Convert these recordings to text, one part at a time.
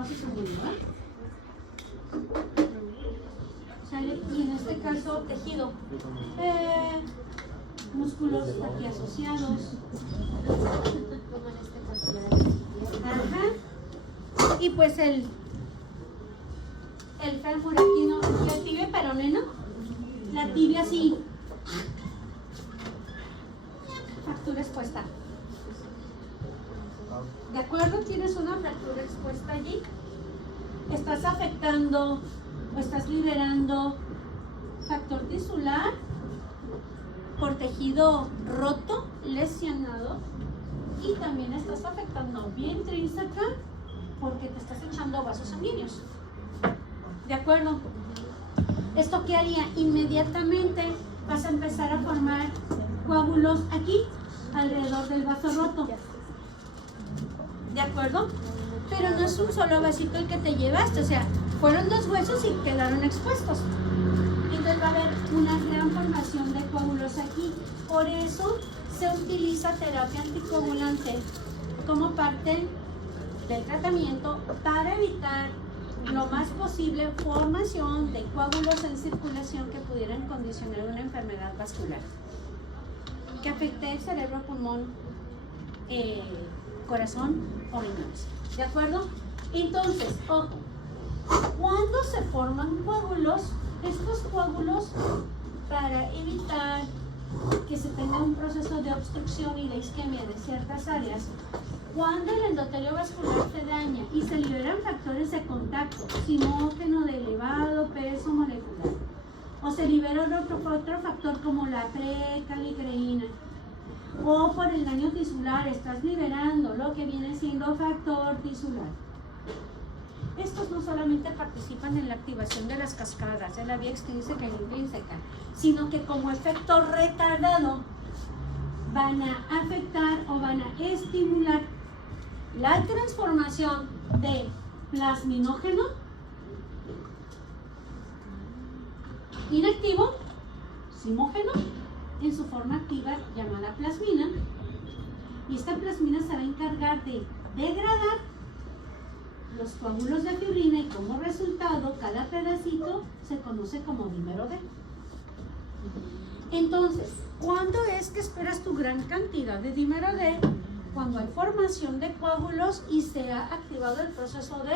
paso segundo, ¿sale? Y en este caso, tejido. Músculos aquí asociados. Ajá. Y pues el fémur aquí, ¿no? La tibia y peroné, ¿no? La tibia sí. Fractura expuesta. ¿De acuerdo? Tienes una fractura expuesta allí. Estás afectando o estás liberando factor tisular por tejido roto, lesionado, y también estás afectando vía intrínseca porque te estás echando vasos sanguíneos. ¿De acuerdo? ¿Esto qué haría? Inmediatamente vas a empezar a formar coágulos aquí, alrededor del vaso roto. ¿De acuerdo? Pero no es un solo vasito el que te llevaste, o sea, fueron dos huesos y quedaron expuestos. Entonces va a haber una gran formación de coágulos aquí. Por eso se utiliza terapia anticoagulante como parte del tratamiento para evitar lo más posible formación de coágulos en circulación que pudieran condicionar una enfermedad vascular que afecte el cerebro, pulmón, corazón o riñones. ¿De acuerdo? Entonces, ojo, cuando se forman coágulos, estos coágulos, para evitar que se tenga un proceso de obstrucción y de isquemia de ciertas áreas, cuando el endotelio vascular se daña y se liberan factores de contacto, sinógeno de elevado peso molecular, o se libera otro factor como la precalicreína, o por el daño tisular estás liberando lo que viene siendo factor tisular. Estos no solamente participan en la activación de las cascadas de la vía extrínseca y intrínseca, sino que como efecto retardado van a afectar o van a estimular la transformación de plasminógeno inactivo, simógeno, en su forma activa llamada plasmina, y esta plasmina se va a encargar de degradar los coágulos de fibrina y como resultado cada pedacito se conoce como dímero D. Entonces, ¿cuándo es que esperas tu gran cantidad de dímero D? Cuando hay formación de coágulos y se ha activado el proceso de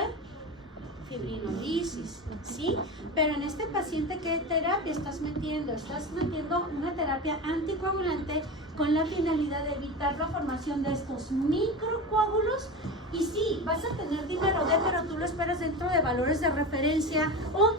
fibrinolisis, ¿sí? Pero en este paciente, ¿qué terapia estás metiendo? Estás metiendo una terapia anticoagulante con la finalidad de evitar la formación de estos microcoágulos. Y sí, vas a tener dímero D, pero tú lo esperas dentro de valores de referencia o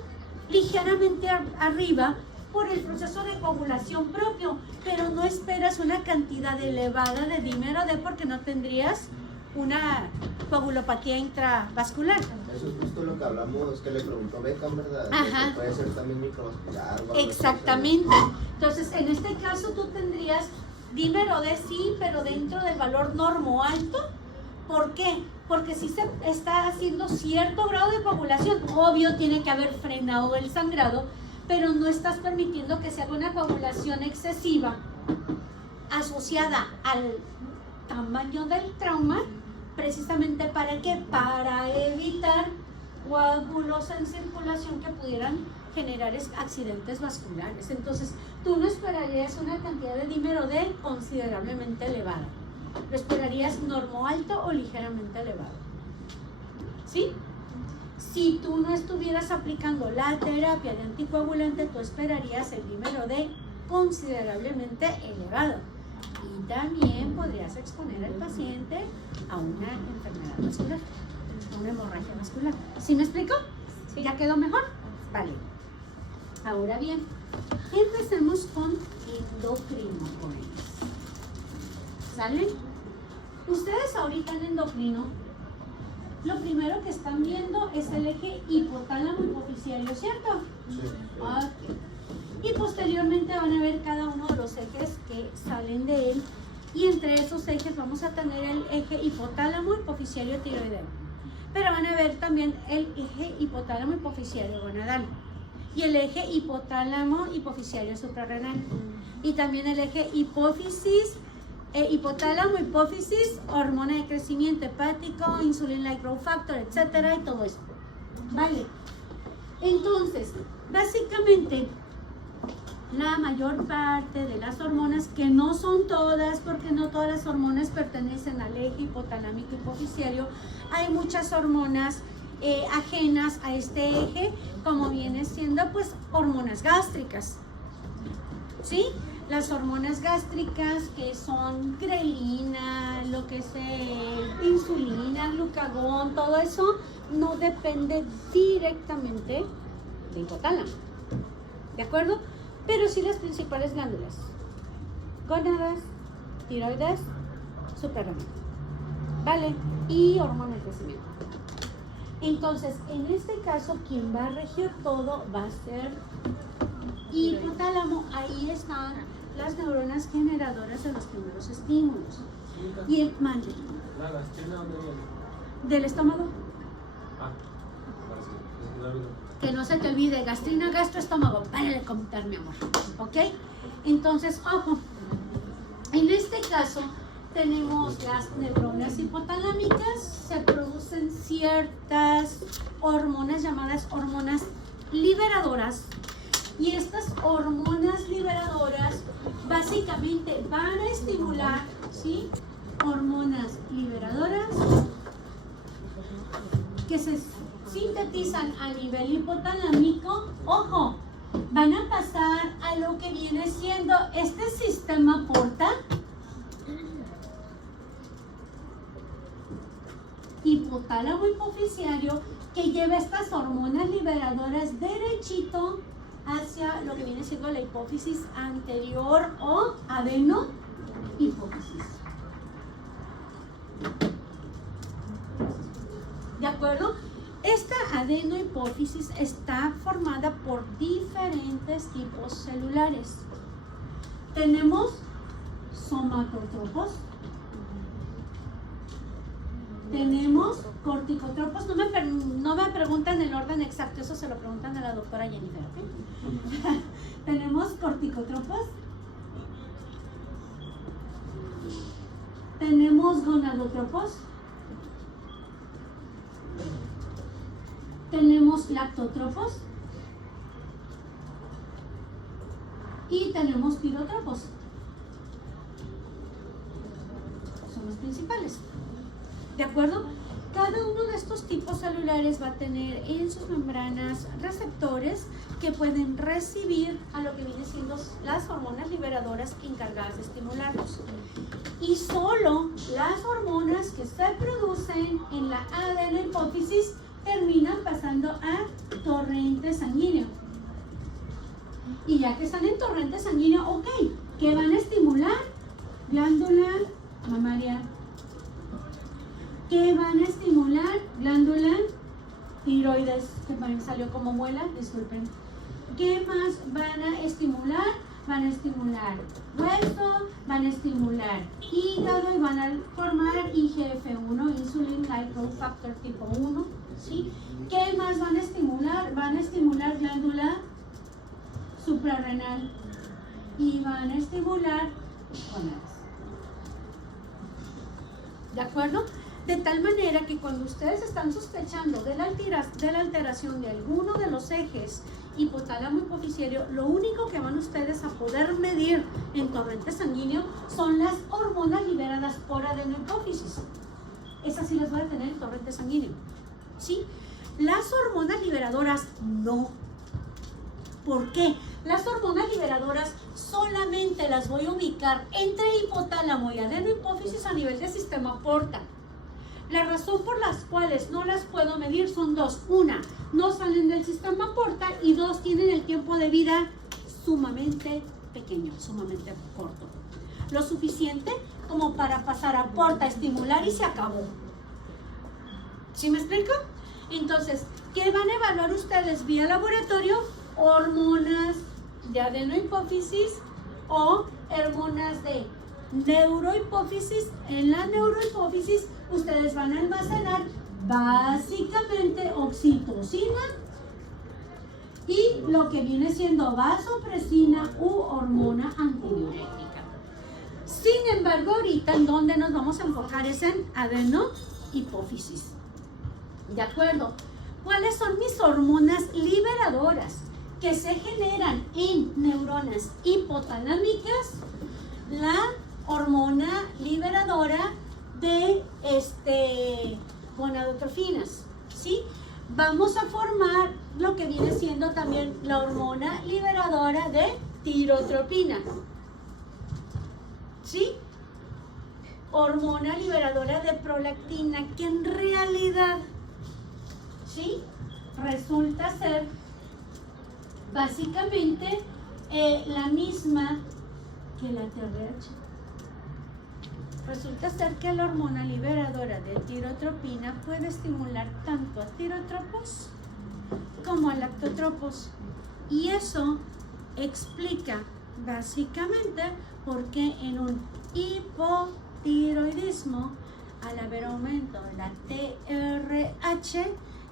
ligeramente arriba por el proceso de coagulación propio, pero no esperas una cantidad elevada de dímero D porque no tendrías una coagulopatía intravascular. Eso es justo lo que hablamos, que le preguntó Beckham, ¿verdad? Ajá. Que puede ser también microvascular. Exactamente. Entonces, en este caso tú tendrías dímero D, sí, pero dentro del valor normo alto. ¿Por qué? Porque si se está haciendo cierto grado de coagulación, obvio tiene que haber frenado el sangrado, pero no estás permitiendo que se haga una coagulación excesiva asociada al tamaño del trauma, precisamente ¿para qué? Para evitar coágulos en circulación que pudieran generar accidentes vasculares. Entonces, tú no esperarías una cantidad de dímero D considerablemente elevada. Lo esperarías normo alto o ligeramente elevado. ¿Sí? Si tú no estuvieras aplicando la terapia de anticoagulante, tú esperarías el dímero D considerablemente elevado. Y también podrías exponer al paciente a una enfermedad vascular, a una hemorragia vascular. ¿Sí me explico? Sí. ¿Ya quedó mejor? Vale. Ahora bien, empecemos con endocrino, jóvenes. ¿Sale? Ustedes ahorita en endocrino, lo primero que están viendo es el eje hipotálamo hipofisiario, ¿cierto? Sí. Okay. Y posteriormente van a ver cada uno de los ejes que salen de él, y entre esos ejes vamos a tener el eje hipotálamo hipofisiario tiroideo, pero van a ver también el eje hipotálamo hipofisiario gonadal y el eje hipotálamo hipofisiario suprarrenal y también el eje hipófisis hipotálamo, hipófisis, hormona de crecimiento hepático, insulin-like growth factor, etcétera, y todo eso. Vale. Entonces, básicamente, la mayor parte de las hormonas, que no son todas, porque no todas las hormonas pertenecen al eje hipotalámico hipofisiario, hay muchas hormonas ajenas a este eje, como viene siendo pues hormonas gástricas, ¿sí? Las hormonas gástricas que son grelina, lo que es insulina, glucagón, todo eso no depende directamente del hipotálamo, ¿de acuerdo? Pero sí las principales glándulas: gónadas, tiroides, suprarrenal, ¿vale? Y hormona de crecimiento. Entonces, en este caso, quien va a regir todo va a ser hipotálamo. Ahí están las neuronas generadoras de los primeros estímulos. Y el mande. ¿La gastrina dónde viene? Del estómago. Ah, parece. Que no se te olvide, gastrina, gastroestómago. Párale de contar, mi amor. ¿Ok? Entonces, ojo. En este caso, tenemos las neuronas hipotalámicas. Se producen ciertas hormonas llamadas hormonas liberadoras. Y estas hormonas liberadoras básicamente van a estimular, ¿sí? Hormonas liberadoras que se sintetizan a nivel hipotalámico. Ojo, van a pasar a lo que viene siendo este sistema porta hipotálamo hipofisiario, que lleva estas hormonas liberadoras derechito hacia lo que viene siendo la hipófisis anterior o adenohipófisis. ¿De acuerdo? Esta adenohipófisis está formada por diferentes tipos celulares. Tenemos somatotropos, tenemos corticotropos. No me preguntan el orden exacto, eso se lo preguntan a la doctora Jennifer, ¿ok? Tenemos corticotropos, tenemos gonadotropos, tenemos lactotropos y tenemos pirotropos. Son los principales. ¿De acuerdo? Cada uno de estos tipos celulares va a tener en sus membranas receptores que pueden recibir a lo que viene siendo las hormonas liberadoras encargadas de estimularlos. Y solo las hormonas que se producen en la adenohipófisis terminan pasando a torrente sanguíneo. Y ya que están en torrente sanguíneo, ok, ¿qué van a estimular? Glándula mamaria. ¿Qué van a estimular? Glándula tiroides, que también salió como muela, disculpen. ¿Qué más van a estimular? Van a estimular hueso, van a estimular hígado y van a formar IGF-1, Insulin-like growth factor tipo 1, ¿sí? ¿Qué más van a estimular? Van a estimular glándula suprarrenal y van a estimular gónadas. ¿De acuerdo? De tal manera que cuando ustedes están sospechando de la alteración de alguno de los ejes hipotálamo hipofisiario, lo único que van ustedes a poder medir en torrente sanguíneo son las hormonas liberadas por adenohipófisis. Esas sí las van a tener en torrente sanguíneo, ¿sí? Las hormonas liberadoras no. ¿Por qué? Las hormonas liberadoras solamente las voy a ubicar entre hipotálamo y adenohipófisis a nivel del sistema porta. La razón por las cuales no las puedo medir son dos. Una, no salen del sistema porta, y dos, tienen el tiempo de vida sumamente pequeño, sumamente corto. Lo suficiente como para pasar a porta, estimular y se acabó. ¿Sí me explico? Entonces, ¿qué van a evaluar ustedes vía laboratorio? Hormonas de adenohipófisis o hormonas de neurohipófisis. En la neurohipófisis ustedes van a almacenar básicamente oxitocina y lo que viene siendo vasopresina u hormona antidiurética. Sin embargo, ahorita en donde nos vamos a enfocar es en adenohipófisis. ¿De acuerdo? ¿Cuáles son mis hormonas liberadoras que se generan en neuronas hipotalámicas? La hormona liberadora de gonadotrofinas, ¿sí? Vamos a formar lo que viene siendo también la hormona liberadora de tirotropina, ¿sí? Hormona liberadora de prolactina, que en realidad, ¿sí?, resulta ser básicamente la misma que la TRH. Resulta ser que la hormona liberadora de tirotropina puede estimular tanto a tirotropos como a lactotropos. Y eso explica básicamente por qué en un hipotiroidismo, al haber aumento de la TRH,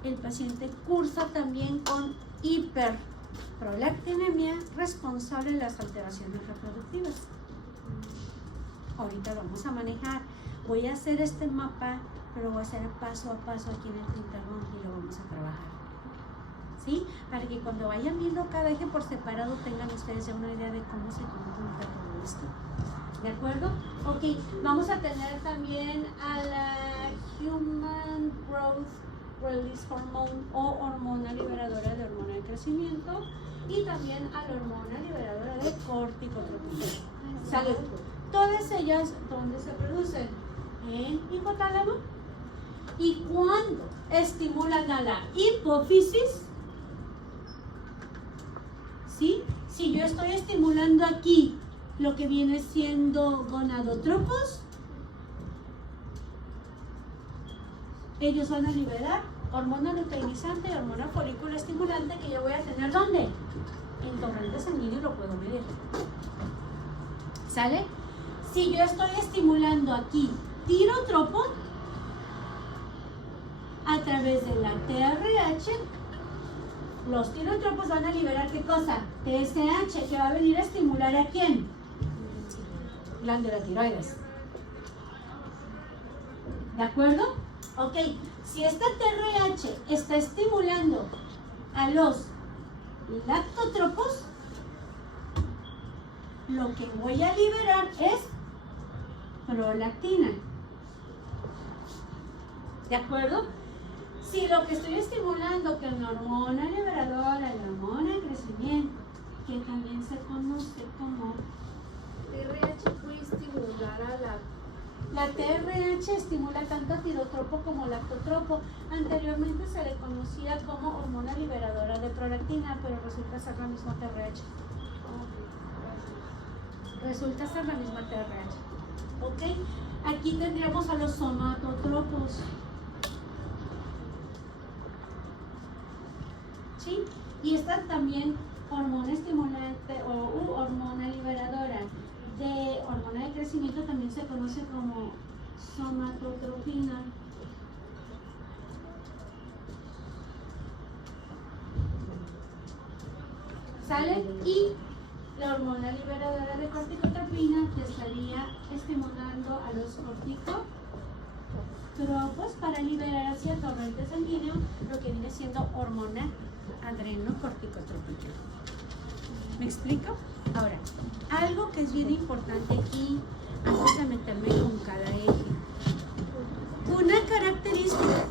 el paciente cursa también con hiperprolactinemia responsable de las alteraciones reproductivas. Ahorita vamos a manejar, voy a hacer este mapa, pero voy a hacer paso a paso aquí en el pizarrón y lo vamos a trabajar, ¿sí? Para que cuando vayan viendo cada eje por separado tengan ustedes ya una idea de cómo se conjunta todo esto. ¿De acuerdo? Ok, vamos a tener también a la Human Growth Release Hormone o hormona liberadora de hormona de crecimiento y también a la hormona liberadora de corticotropina. ¿Sale? Todas ellas, ¿dónde se producen? En hipotálamo. Y cuando estimulan a la hipófisis, ¿sí? Si yo estoy estimulando aquí lo que viene siendo gonadotropos, ellos van a liberar hormona luteinizante y hormona folículo estimulante que yo voy a tener ¿dónde? En torrente sanguíneo, lo puedo medir. ¿Sale? Si yo estoy estimulando aquí tirotropo a través de la TRH, los tirotropos van a liberar ¿qué cosa? TSH, que va a venir a estimular ¿a quién? Glándula tiroides. ¿De acuerdo? Ok, si esta TRH está estimulando a los lactotropos, lo que voy a liberar es prolactina. ¿De acuerdo? Si lo que estoy estimulando que es la hormona liberadora, la hormona de crecimiento, que también se conoce como TRH, puede estimular a la TRH estimula tanto a tirotropo como lactotropo. Anteriormente se le conocía como hormona liberadora de prolactina, pero resulta ser la misma TRH. Resulta ser la misma TRH. ¿Ok? Aquí tendríamos a los somatotropos. ¿Sí? Y esta también hormona estimulante o hormona liberadora de hormona de crecimiento también se conoce como somatotropina. ¿Sale? Y la hormona liberadora de corticotropina te estaría estimulando a los corticotropos para liberar hacia el torrente sanguíneo lo que viene siendo hormona adrenocorticotrópica. ¿Me explico? Ahora, algo que es bien importante aquí, antes de meterme con cada eje. Una característica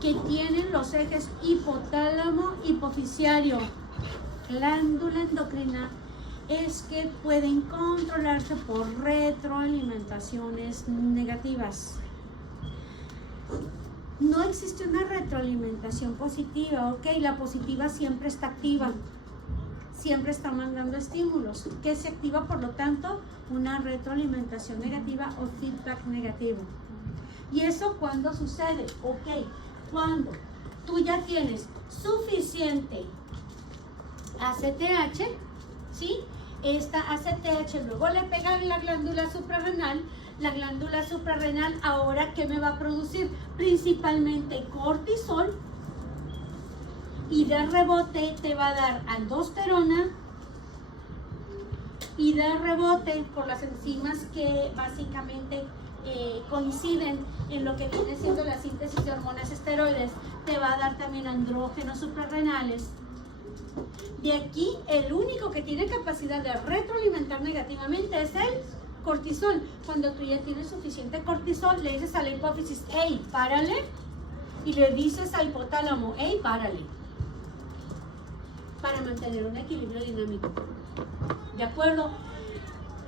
que tienen los ejes hipotálamo, hipofisiario, glándula endocrina, es que pueden controlarse por retroalimentaciones negativas. No existe una retroalimentación positiva, ¿ok? La positiva siempre está activa, siempre está mandando estímulos. ¿Qué se activa? Por lo tanto, una retroalimentación negativa o feedback negativo. ¿Y eso cuándo sucede? Ok, cuando tú ya tienes suficiente ACTH, ¿sí? Esta ACTH luego le pega en la glándula suprarrenal. La glándula suprarrenal ahora ¿qué me va a producir? Principalmente cortisol, y de rebote te va a dar aldosterona y de rebote por las enzimas que básicamente coinciden en lo que viene siendo la síntesis de hormonas esteroides, te va a dar también andrógenos suprarrenales. De aquí, el único que tiene capacidad de retroalimentar negativamente es el cortisol. Cuando tú ya tienes suficiente cortisol, le dices a la hipófisis, hey, párale, y le dices al hipotálamo, hey, párale, para mantener un equilibrio dinámico. ¿De acuerdo?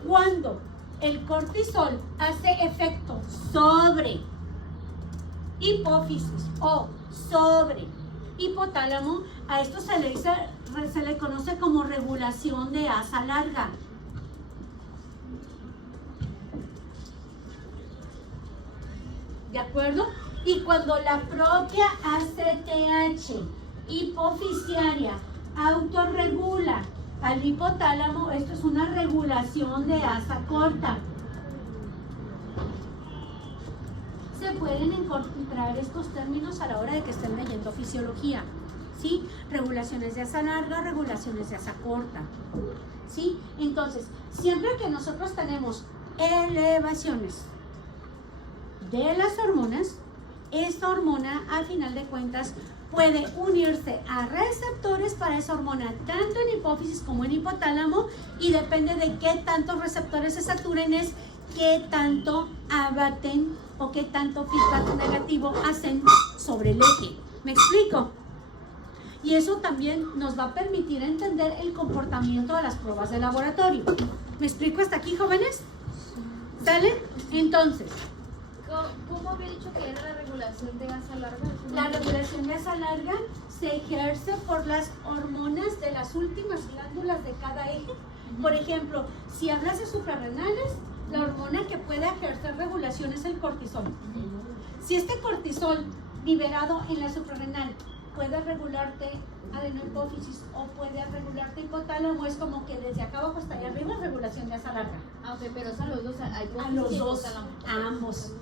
Cuando el cortisol hace efecto sobre hipófisis o sobre hipotálamo, a esto se le conoce como regulación de asa larga. ¿De acuerdo? Y cuando la propia ACTH hipofisiaria autorregula al hipotálamo, esto es una regulación de asa corta. Se pueden encontrar estos términos a la hora de que estén leyendo fisiología, ¿sí? Regulaciones de asa larga, regulaciones de asa corta, ¿sí? Entonces, siempre que nosotros tenemos elevaciones de las hormonas, esta hormona, al final de cuentas, puede unirse a receptores para esa hormona, tanto en hipófisis como en hipotálamo, y depende de qué tantos receptores se saturen, es qué tanto abaten o qué tanto feedback negativo hacen sobre el eje. ¿Me explico? Y eso también nos va a permitir entender el comportamiento de las pruebas de laboratorio. ¿Me explico hasta aquí, jóvenes? ¿Sale? Entonces, ¿cómo había dicho que era la regulación de asa larga? la regulación de asa larga se ejerce por las hormonas de las últimas glándulas de cada eje. Por ejemplo, si hablas de suprarrenales, la hormona que puede ejercer regulación es el cortisol. Si este cortisol liberado en la suprarrenal puede regularte adenohipófisis o puede regularte hipotálamo, es como que desde acá abajo hasta allá arriba es regulación de asa larga. Ah, ok, pero es a los dos, A los dos, a ambos.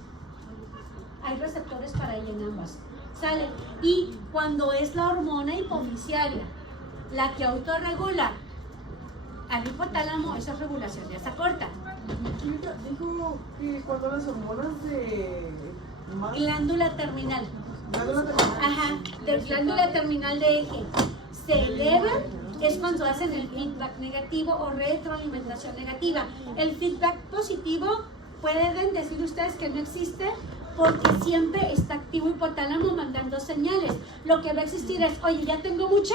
Hay receptores para ella en ambas. ¿Sale? Y cuando es la hormona hipofisiaria la que autorregula al hipotálamo, esa es regulación de asa corta. Dijo que cuando las hormonas de Glándula terminal. glándula terminal. Ajá, de glándula terminal de eje se elevan, es cuando hacen el feedback negativo o retroalimentación negativa. El feedback positivo pueden decir ustedes que no existe, porque siempre está activo hipotálamo mandando señales. Lo que va a existir es, oye, ya tengo mucha,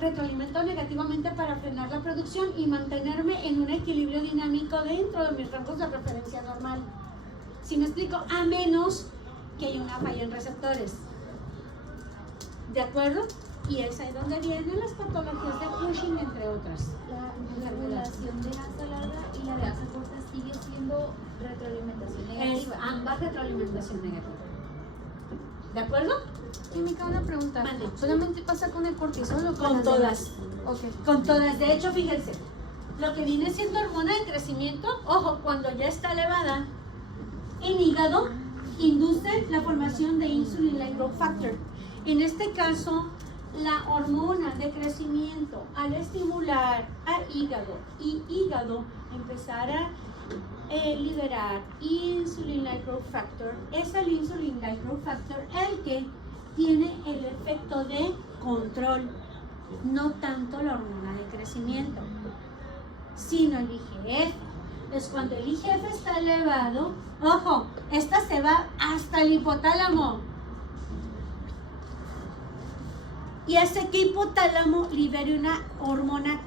retroalimento negativamente para frenar la producción y mantenerme en un equilibrio dinámico dentro de mis rangos de referencia normal. ¿Sí me explico? A menos que haya una falla en receptores. ¿De acuerdo? Y es ahí donde vienen las patologías de Cushing, entre otras. La regulación de asa larga y la de asa corta sigue siendo retroalimentación Es negativa. ambas retroalimentación negativa. ¿De acuerdo? Química, una pregunta. Mande. ¿Solamente pasa con el cortisol o Con las todas. demás? Ok. Con todas. De hecho, fíjense, lo que viene siendo hormona de crecimiento, ojo, cuando ya está elevada en hígado, induce la formación de insulin-like growth factor. En este caso, la hormona de crecimiento, al estimular a hígado y hígado empezar a liberar insulin-like growth factor, es el insulin-like growth factor el que tiene el efecto de control, no tanto la hormona de crecimiento, sino el IGF. Es cuando el IGF está elevado, ojo, esta se va hasta el hipotálamo y hace que hipotálamo libere una hormona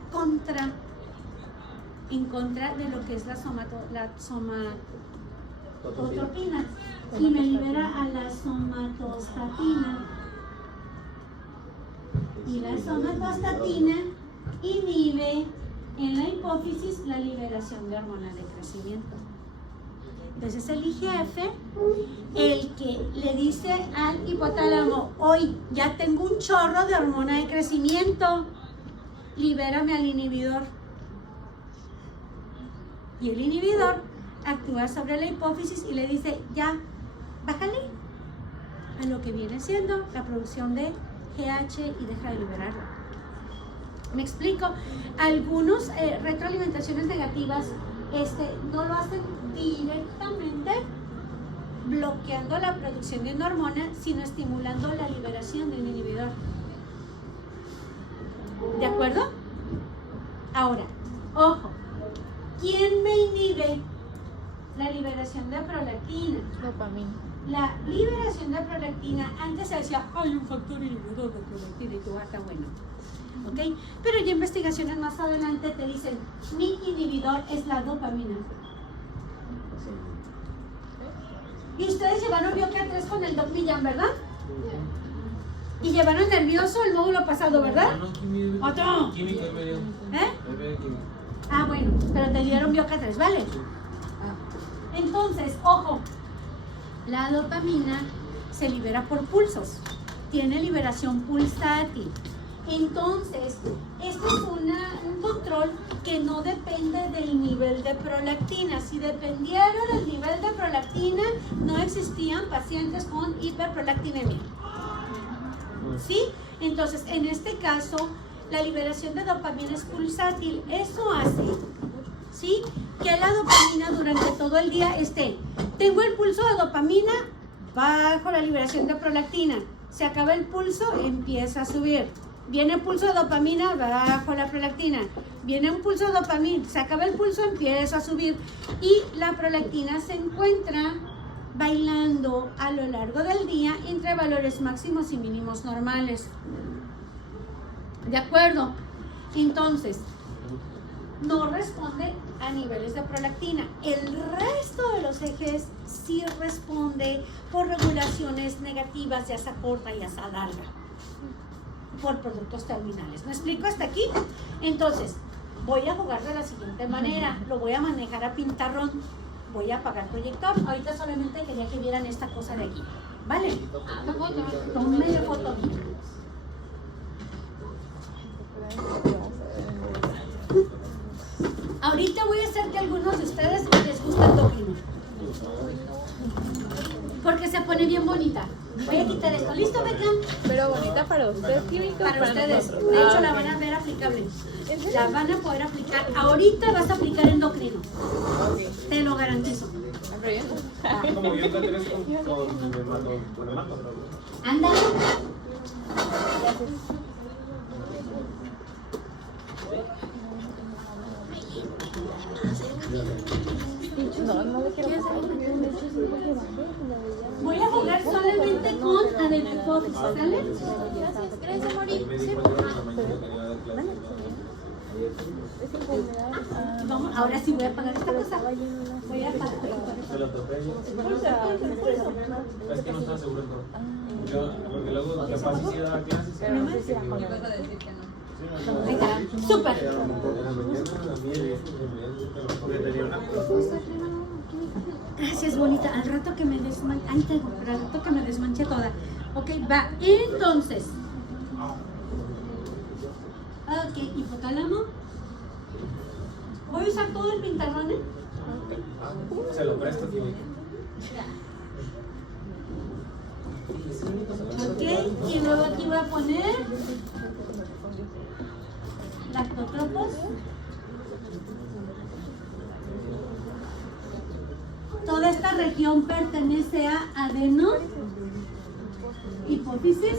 en contra de lo que es la somatotropina, y me libera a la somatostatina. Y la somatostatina inhibe en la hipófisis la liberación de hormonas de crecimiento. Entonces el IGF, el que le dice al hipotálamo, hoy ya tengo un chorro de hormona de crecimiento, libérame al inhibidor. Y el inhibidor actúa sobre la hipófisis y le dice, ya, bájale a lo que viene siendo la producción de GH y deja de liberarla. ¿Me explico? Algunos retroalimentaciones negativas no lo hacen directamente bloqueando la producción de una hormona, sino estimulando la liberación de un inhibidor. ¿De acuerdo? Ahora, ojo, ¿quién me inhibe la liberación de prolactina? Dopamina. La liberación de prolactina, antes se decía, hay un factor inhibidor de prolactina y tú está bueno. ¿Ok? Pero ya investigaciones más adelante te dicen, mi inhibidor es la dopamina. Y ustedes llevaron Bioca 3 con el Doc Millán, ¿verdad? Y llevaron nervioso el módulo pasado, ¿verdad? ¡Otro! Química y medio. ¿Eh? Ah, bueno, pero te dieron Bioca 3, ¿vale? Entonces, ojo, la dopamina se libera por pulsos, tiene liberación pulsátil. Entonces, este es un control que no depende del nivel de prolactina. Si dependiera del nivel de prolactina, no existían pacientes con hiperprolactinemia. ¿Sí? Entonces, en este caso, la liberación de dopamina es pulsátil. Eso hace, ¿sí?, que la dopamina durante todo el día esté. Tengo el pulso de dopamina, bajo la liberación de prolactina. Se acaba el pulso, empieza a subir. Viene el pulso de dopamina, bajo la prolactina. Viene un pulso de dopamina, se acaba el pulso, empieza a subir. Y la prolactina se encuentra bailando a lo largo del día entre valores máximos y mínimos normales. ¿De acuerdo? Entonces, no responde a niveles de prolactina. El resto de los ejes sí responde por regulaciones negativas, ya sea corta y ya sea larga, por productos terminales. ¿Me explico hasta aquí? Entonces, voy a jugar de la siguiente manera. Lo voy a manejar a pintarrón. Voy a apagar proyector. Ahorita solamente quería que vieran esta cosa de aquí. ¿Vale? Tómame foto. Ahorita voy a hacer que a algunos de ustedes les guste el endocrino, porque se pone bien bonita. Voy a quitar esto. ¿Listo, Beckham? Pero bonita para ustedes, química. Para ustedes. De hecho, la van a ver aplicable. La van a poder aplicar. Ahorita vas a aplicar endocrino. Te lo garantizo. Como yo encontré con el mato. Ándale. No le quiero pasar. Voy a jugar solamente con adenopsis, ¿sale? Gracias, Mori. Vamos, ahora sí voy a apagar esta cosa. Voy a apagar. Se lo toqué yo. Es que no estaba seguro yo, porque luego capaz sí daba clases. Ahí está. Súper. Gracias, bonita. Al rato que me desmanche. Ahí tengo, al rato que me desmanche toda. Ok, va. Entonces. Ok, hipotálamo. Voy a usar todo el pintarrón, ¿eh? Se lo presto aquí. Ok, y luego aquí voy a poner lactotropos. Toda esta región pertenece a adeno, hipófisis.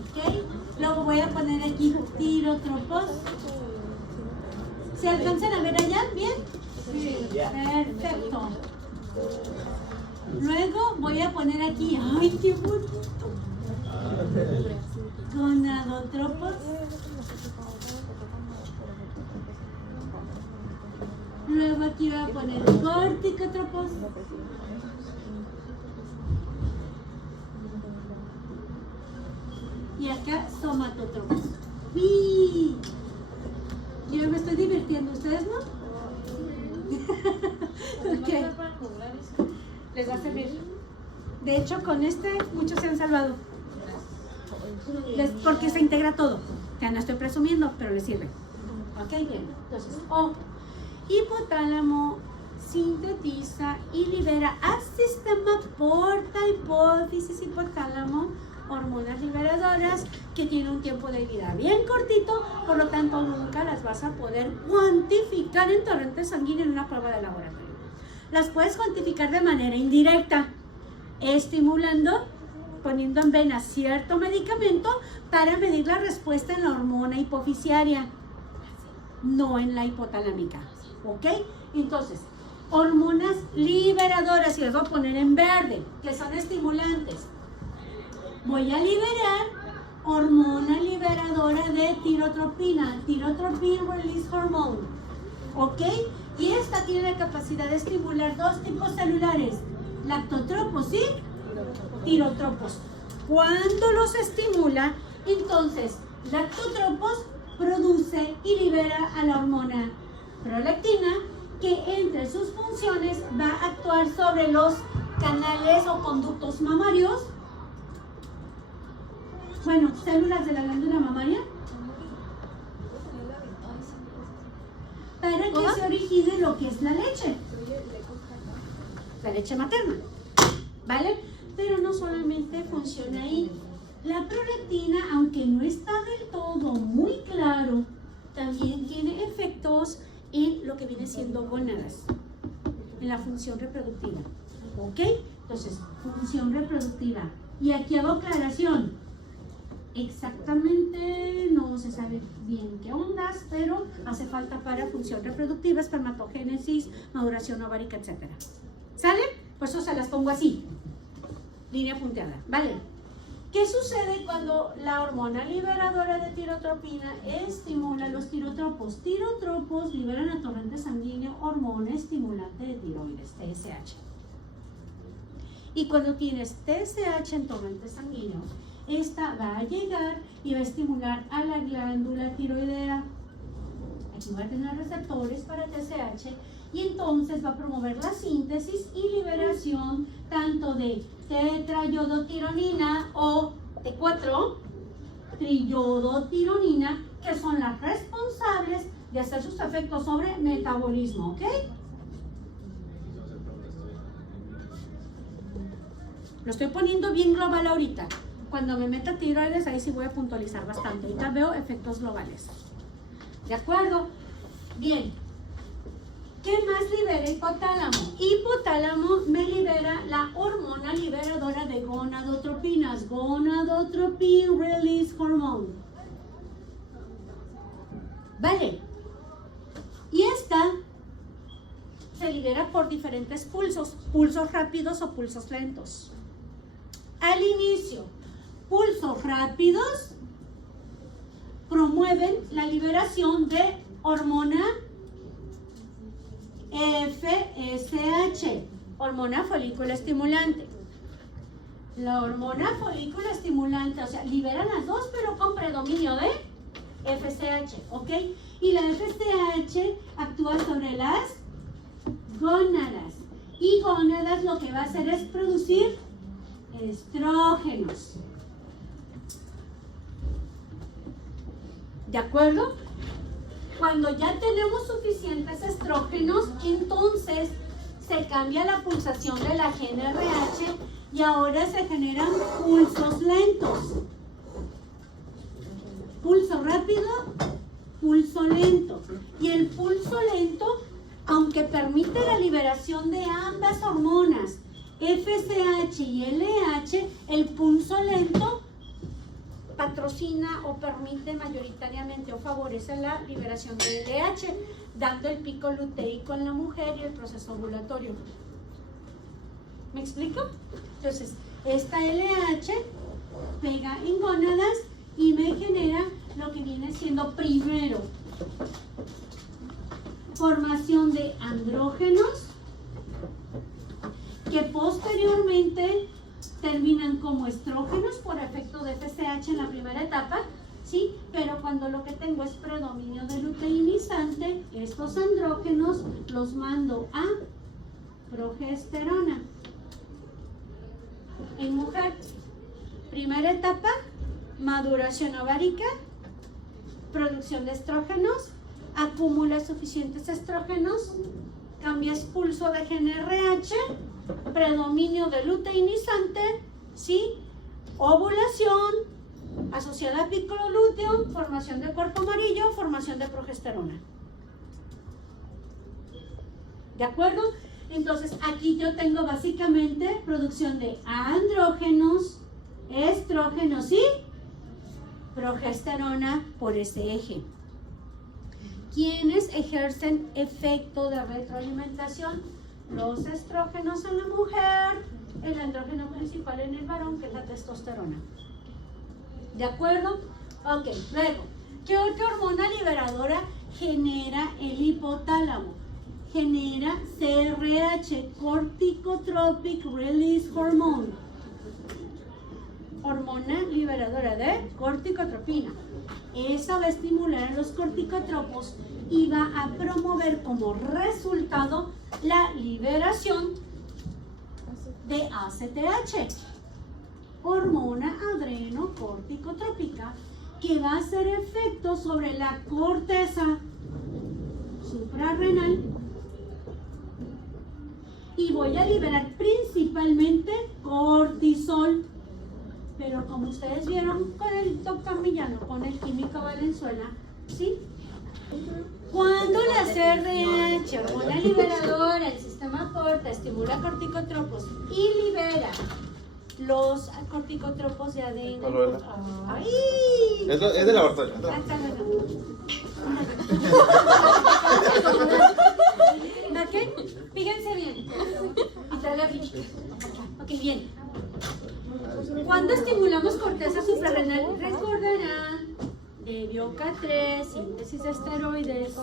Ok, luego voy a poner aquí tirotropos. ¿Se alcanzan a ver allá? ¿Bien? Sí. Perfecto. Luego voy a poner aquí, ¡ay, qué bonito! Gonadotropos. Luego aquí voy a poner corticotropos. Y acá somatotropos. ¡Uy! Yo me estoy divirtiendo, ¿ustedes no? Ok. Les va a servir. De hecho, con este muchos se han salvado. Porque se integra todo. Ya no estoy presumiendo, pero les sirve. Ok, bien. Entonces, hipotálamo sintetiza y libera al sistema porta hipófisis hipotálamo hormonas liberadoras que que tiene un tiempo de vida bien cortito, por lo tanto nunca las vas a poder cuantificar en torrente sanguíneo en una prueba de laboratorio. Las puedes cuantificar de manera indirecta, estimulando, poniendo en vena cierto medicamento para medir la respuesta en la hormona hipofisiaria, no en la hipotalámica, ¿ok? Entonces, hormonas liberadoras, y las voy a poner en verde, que son estimulantes. Voy a liberar hormona liberadora de tirotropina, tirotropin release hormone, ¿ok? Y esta tiene la capacidad de estimular dos tipos celulares, lactotropos y tirotropos. Cuando los estimula, entonces lactotropos produce y libera a la hormona prolactina, que entre sus funciones va a actuar sobre los canales o conductos mamarios, bueno, células de la glándula mamaria, para que se origine lo que es la leche materna, ¿vale? Pero no solamente funciona ahí. La prolactina, aunque no está del todo muy claro, también tiene efectos en lo que viene siendo gónadas, en la función reproductiva, ¿ok? Entonces, función reproductiva. Y aquí hago aclaración. Exactamente no se sabe bien qué ondas, pero hace falta para función reproductiva, espermatogénesis, maduración ovárica, etc. ¿Sale? Por eso se las pongo así, línea punteada, ¿vale? ¿Qué sucede cuando la hormona liberadora de tirotropina estimula los tirotropos? Tirotropos liberan a torrente sanguíneo hormona estimulante de tiroides, TSH. Y cuando tienes TSH en torrente sanguíneo, esta va a llegar y va a estimular a la glándula tiroidea. Aquí va a tener receptores para TSH y entonces va a promover la síntesis y liberación tanto de tetrayodotironina o T4, triyodotironina, que son las responsables de hacer sus efectos sobre metabolismo, ¿ok? Lo estoy poniendo bien global ahorita. Cuando me meta tiroides, ahí sí voy a puntualizar bastante. Ahorita veo efectos globales. ¿De acuerdo? Bien. ¿Qué más libera hipotálamo? Hipotálamo me libera la hormona liberadora de gonadotropinas, gonadotropin release hormone. ¿Vale? Y esta se libera por diferentes pulsos, pulsos rápidos o pulsos lentos. Al inicio, pulsos rápidos promueven la liberación de hormona FSH, hormona folículo estimulante. La hormona folículo estimulante, o sea, liberan las dos, pero con predominio de FSH, ¿ok? Y la FSH actúa sobre las gónadas. Y gónadas lo que va a hacer es producir estrógenos. ¿De acuerdo? Cuando ya tenemos suficientes estrógenos, entonces se cambia la pulsación de la GnRH y ahora se generan pulsos lentos. Pulso rápido, pulso lento. Y el pulso lento, aunque permite la liberación de ambas hormonas, FSH y LH, el pulso lento patrocina o permite mayoritariamente o favorece la liberación de LH, dando el pico luteico en la mujer y el proceso ovulatorio. ¿Me explico? Entonces, esta LH pega en gónadas y me genera lo que viene siendo primero formación de andrógenos, que posteriormente terminan como estrógenos por efecto de FSH en la primera etapa, ¿sí? Pero cuando lo que tengo es predominio de luteinizante, estos andrógenos los mando a progesterona. En mujer, primera etapa, maduración ovárica, producción de estrógenos, acumula suficientes estrógenos, cambia expulso de GnRH, predominio de luteinizante, ¿sí? Ovulación, asociada a piccolo luteum, formación de cuerpo amarillo, formación de progesterona. ¿De acuerdo? Entonces aquí yo tengo básicamente producción de andrógenos, estrógenos y progesterona por ese eje. ¿Quiénes ejercen efecto de retroalimentación? Los estrógenos en la mujer, el andrógeno principal en el varón, que es la testosterona. ¿De acuerdo? Ok, luego, ¿qué otra hormona liberadora genera el hipotálamo? Genera CRH, Corticotropic Release Hormone. Hormona liberadora de corticotropina. Esa va a estimular a los corticotropos y va a promover como resultado la liberación de ACTH, hormona adrenocorticotrópica, que va a hacer efecto sobre la corteza suprarrenal y voy a liberar principalmente cortisol. Pero como ustedes vieron con el doctor Millano, con el químico Valenzuela, ¿sí? Cuando la CRH, hormona liberadora, el sistema porta, estimula corticotropos y libera los corticotropos de adeno. ¡Ay! Es de laboratorio. ¿Ok? Fíjense bien. Y traigo aquí. Ok, bien. Cuando estimulamos corteza suprarrenal, recordarán de BioK3, síntesis de esteroides,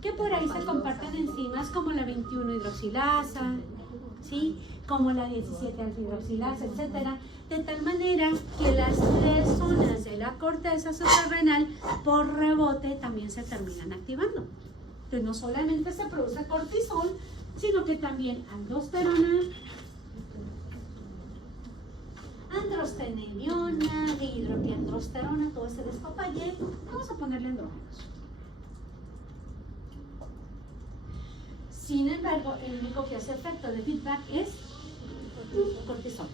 que por ahí se comparten enzimas como la 21-hidroxilasa, ¿sí? Como la 17-alfa-hidroxilasa, etc. De tal manera que las 3 zonas de la corteza suprarrenal por rebote también se terminan activando. Entonces no solamente se produce cortisol, sino que también aldosterona, androstenediona, dihidropiandrosterona, todo ese despapalle. Vamos a ponerle andrógenos. Sin embargo, el único que hace efecto de feedback es cortisol.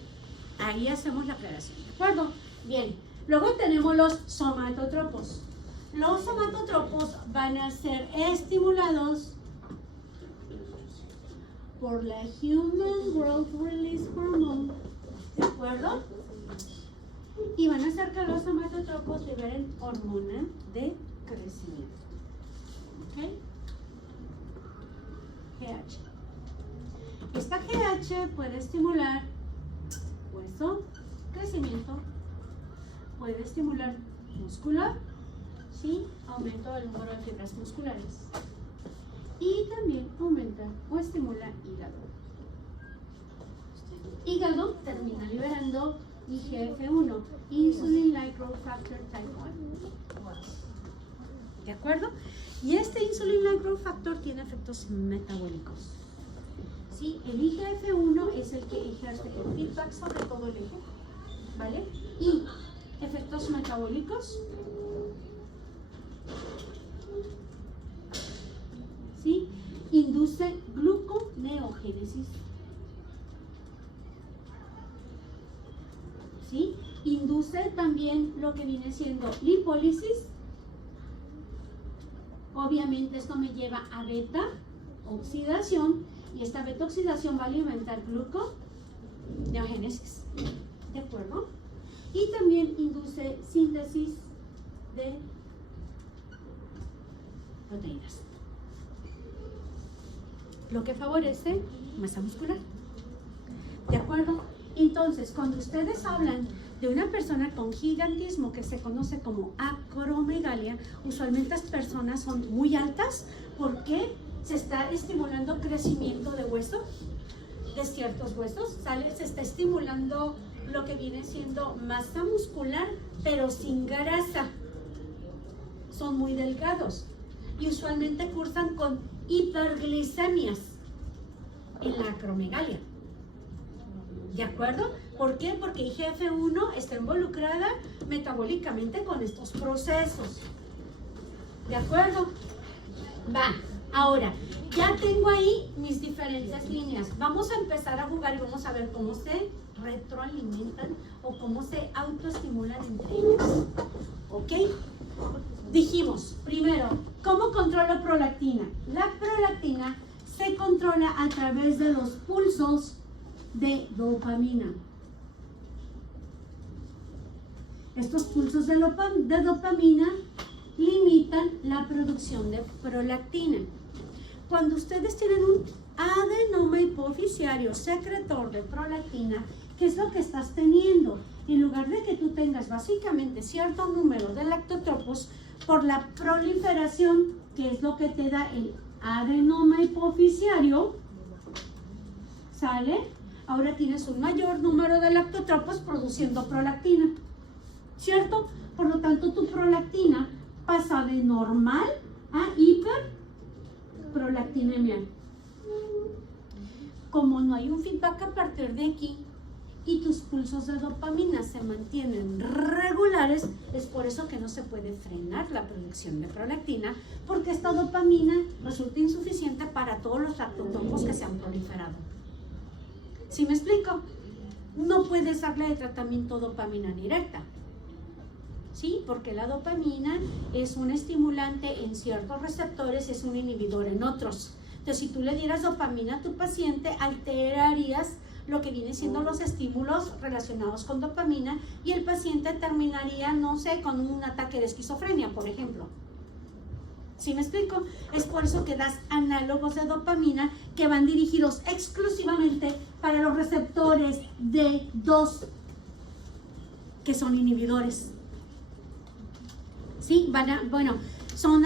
Ahí hacemos la aclaración, ¿de acuerdo? Bien, luego tenemos los somatotropos. Los somatotropos van a ser estimulados por la Human Growth Release Hormone, ¿de acuerdo? Y van a hacer que los somatotropos liberen hormona de crecimiento. ¿Ok? GH. Esta GH puede estimular hueso, crecimiento, puede estimular músculo, ¿sí? Aumento del número de fibras musculares. Y también aumenta o estimula hígado. Hígado termina liberando IGF-1, Insulin-like growth factor type 1. ¿De acuerdo? Y este Insulin-like growth factor tiene efectos metabólicos. ¿Sí? El IGF-1 es el que ejerce el feedback sobre todo el eje, ¿vale? Y efectos metabólicos, ¿sí? Induce gluconeogénesis, ¿sí? Induce también lo que viene siendo lipólisis. Obviamente esto me lleva a beta oxidación y esta beta oxidación va a alimentar gluconeogénesis, ¿de acuerdo? Y también induce síntesis de proteínas, lo que favorece masa muscular, ¿de acuerdo? Entonces, cuando ustedes hablan de una persona con gigantismo que se conoce como acromegalia, usualmente estas personas son muy altas porque se está estimulando crecimiento de hueso, de ciertos huesos, ¿sale? Se está estimulando lo que viene siendo masa muscular, pero sin grasa. Son muy delgados y usualmente cursan con hiperglicemias en la acromegalia. ¿De acuerdo? ¿Por qué? Porque IGF-1 está involucrada metabólicamente con estos procesos. ¿De acuerdo? Va. Ahora, Ya tengo ahí mis diferentes líneas. Vamos a empezar a jugar y vamos a ver cómo se retroalimentan o cómo se autoestimulan entre ellas. ¿Ok? Dijimos, primero, ¿cómo controlo prolactina? La prolactina se controla a través de los pulsos de dopamina. Estos pulsos de dopamina limitan la producción de prolactina. Cuando ustedes tienen un adenoma hipoficiario secretor de prolactina, ¿qué es lo que estás teniendo? En lugar de que tú tengas básicamente cierto número de lactotropos, por la proliferación, que es lo que te da el adenoma hipoficiario, ¿sale? Ahora tienes un mayor número de lactotropos produciendo prolactina, ¿cierto? Por lo tanto, tu prolactina pasa de normal a hiperprolactinemia. Como no hay un feedback a partir de aquí y tus pulsos de dopamina se mantienen regulares, es por eso que no se puede frenar la producción de prolactina, porque esta dopamina resulta insuficiente para todos los lactotropos que se han proliferado. ¿Sí me explico? No puedes darle de tratamiento dopamina directa, ¿sí? Porque la dopamina es un estimulante en ciertos receptores y es un inhibidor en otros. Entonces, si tú le dieras dopamina a tu paciente, alterarías lo que viene siendo los estímulos relacionados con dopamina y el paciente terminaría, no sé, con un ataque de esquizofrenia, por ejemplo. ¿Sí me explico? Es por eso que das análogos de dopamina que van dirigidos exclusivamente para los receptores D2, que son inhibidores. ¿Sí? Bueno, son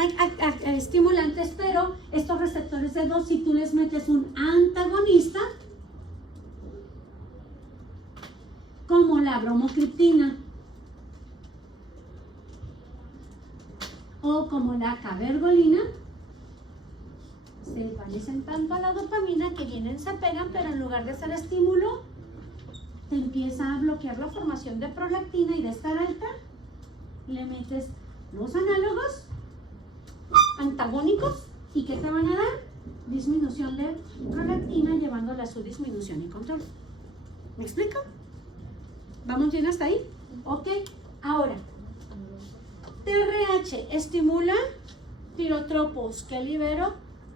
estimulantes, pero estos receptores D2, si tú les metes un antagonista, como la bromocriptina o como la cabergolina, se parecen tanto a la dopamina que vienen, se pegan, pero en lugar de ser estímulo, te empieza a bloquear la formación de prolactina y de estar alta, le metes los análogos antagónicos y ¿qué te van a dar? Disminución de prolactina llevándola a su disminución y control. ¿Me explico? ¿Vamos bien hasta ahí? Ok, ahora, TRH estimula tirotropos que libero.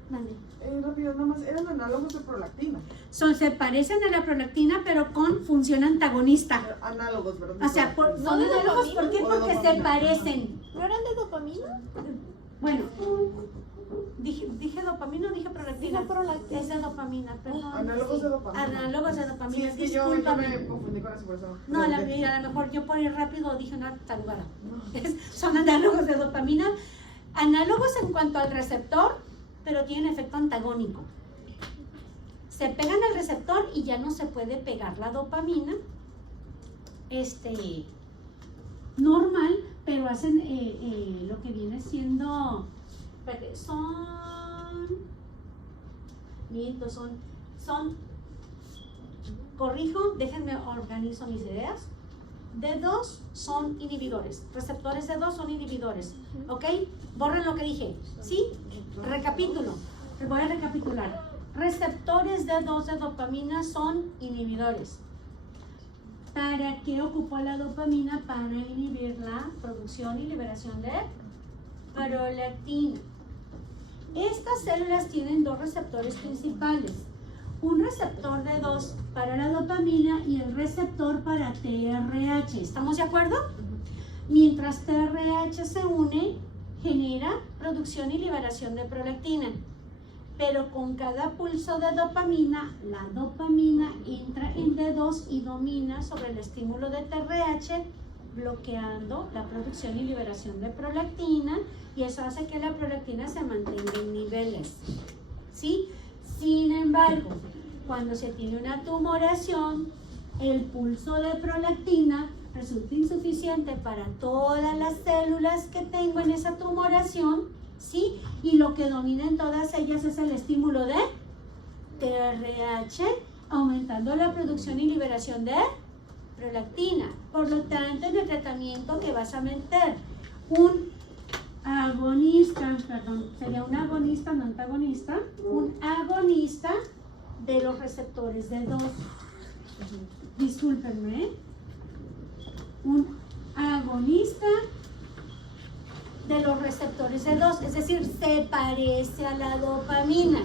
Mande. Rápido, nada más, eran análogos de prolactina. Se parecen a la prolactina, pero con función antagonista. Análogos, ¿verdad? O sea, son de análogos, ¿por qué? dopamina. Porque se parecen. ¿No eran de dopamina? Bueno, dije dopamina o dije prolactina. Es de dopamina, perdón. Análogos de dopamina. Análogos de Sí, dopamina, es que yo me discúlpame. confundí con eso, por eso. No, a lo mejor yo por ir rápido dije una tarugada. Son análogos de dopamina. Análogos en cuanto al receptor, pero tienen efecto antagónico. Se pegan al receptor y ya no se puede pegar la dopamina normal, pero hacen lo que viene siendo, corrijo, déjenme organizo mis ideas. D2 son inhibidores, receptores D2 son inhibidores, ¿ok? Borren lo que dije, ¿sí? Recapítulo, voy a recapitular. Receptores D2 de dopamina son inhibidores. ¿Para qué ocupó la dopamina? Para inhibir la producción y liberación de prolactina. Estas células tienen dos receptores principales. Un receptor D2 para la dopamina y el receptor para TRH. ¿Estamos de acuerdo? Mientras TRH se une, genera producción y liberación de prolactina. Pero con cada pulso de dopamina, la dopamina entra en D2 y domina sobre el estímulo de TRH, bloqueando la producción y liberación de prolactina, y eso hace que la prolactina se mantenga en niveles, ¿sí? Sin embargo, cuando se tiene una tumoración, el pulso de prolactina resulta insuficiente para todas las células que tengo en esa tumoración, ¿sí? Y lo que domina en todas ellas es el estímulo de TRH, aumentando la producción y liberación de prolactina. Por lo tanto, en el tratamiento que vas a meter un agonista, perdón, sería un agonista, no antagonista, un agonista de los receptores de 2. Discúlpenme. Un agonista de los receptores de 2, es decir, se parece a la dopamina.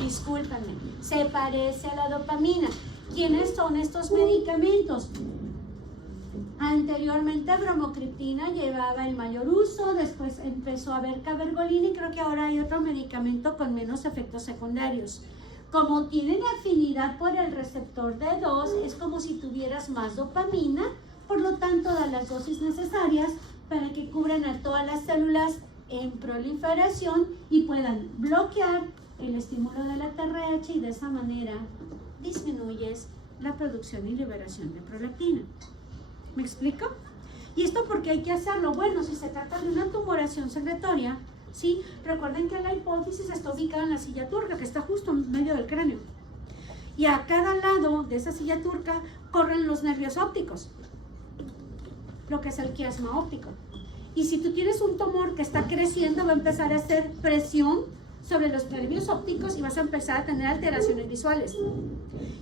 Discúlpenme, se parece a la dopamina. ¿Quiénes son estos medicamentos? Anteriormente bromocriptina llevaba el mayor uso, después empezó a haber cabergolina y creo que ahora hay otro medicamento con menos efectos secundarios. Como tienen afinidad por el receptor de 2, es como si tuvieras más dopamina, por lo tanto da las dosis necesarias para que cubran a todas las células en proliferación y puedan bloquear el estímulo de la TRH y de esa manera disminuyes la producción y liberación de prolactina. ¿Me explico? ¿Y esto por qué hay que hacerlo? Bueno, si se trata de una tumoración secretoria, ¿sí? Recuerden que la hipófisis está ubicada en la silla turca, que está justo en medio del cráneo. Y a cada lado de esa silla turca corren los nervios ópticos, lo que es el quiasma óptico. Y si tú tienes un tumor que está creciendo, va a empezar a hacer presión sobre los nervios ópticos y vas a empezar a tener alteraciones visuales.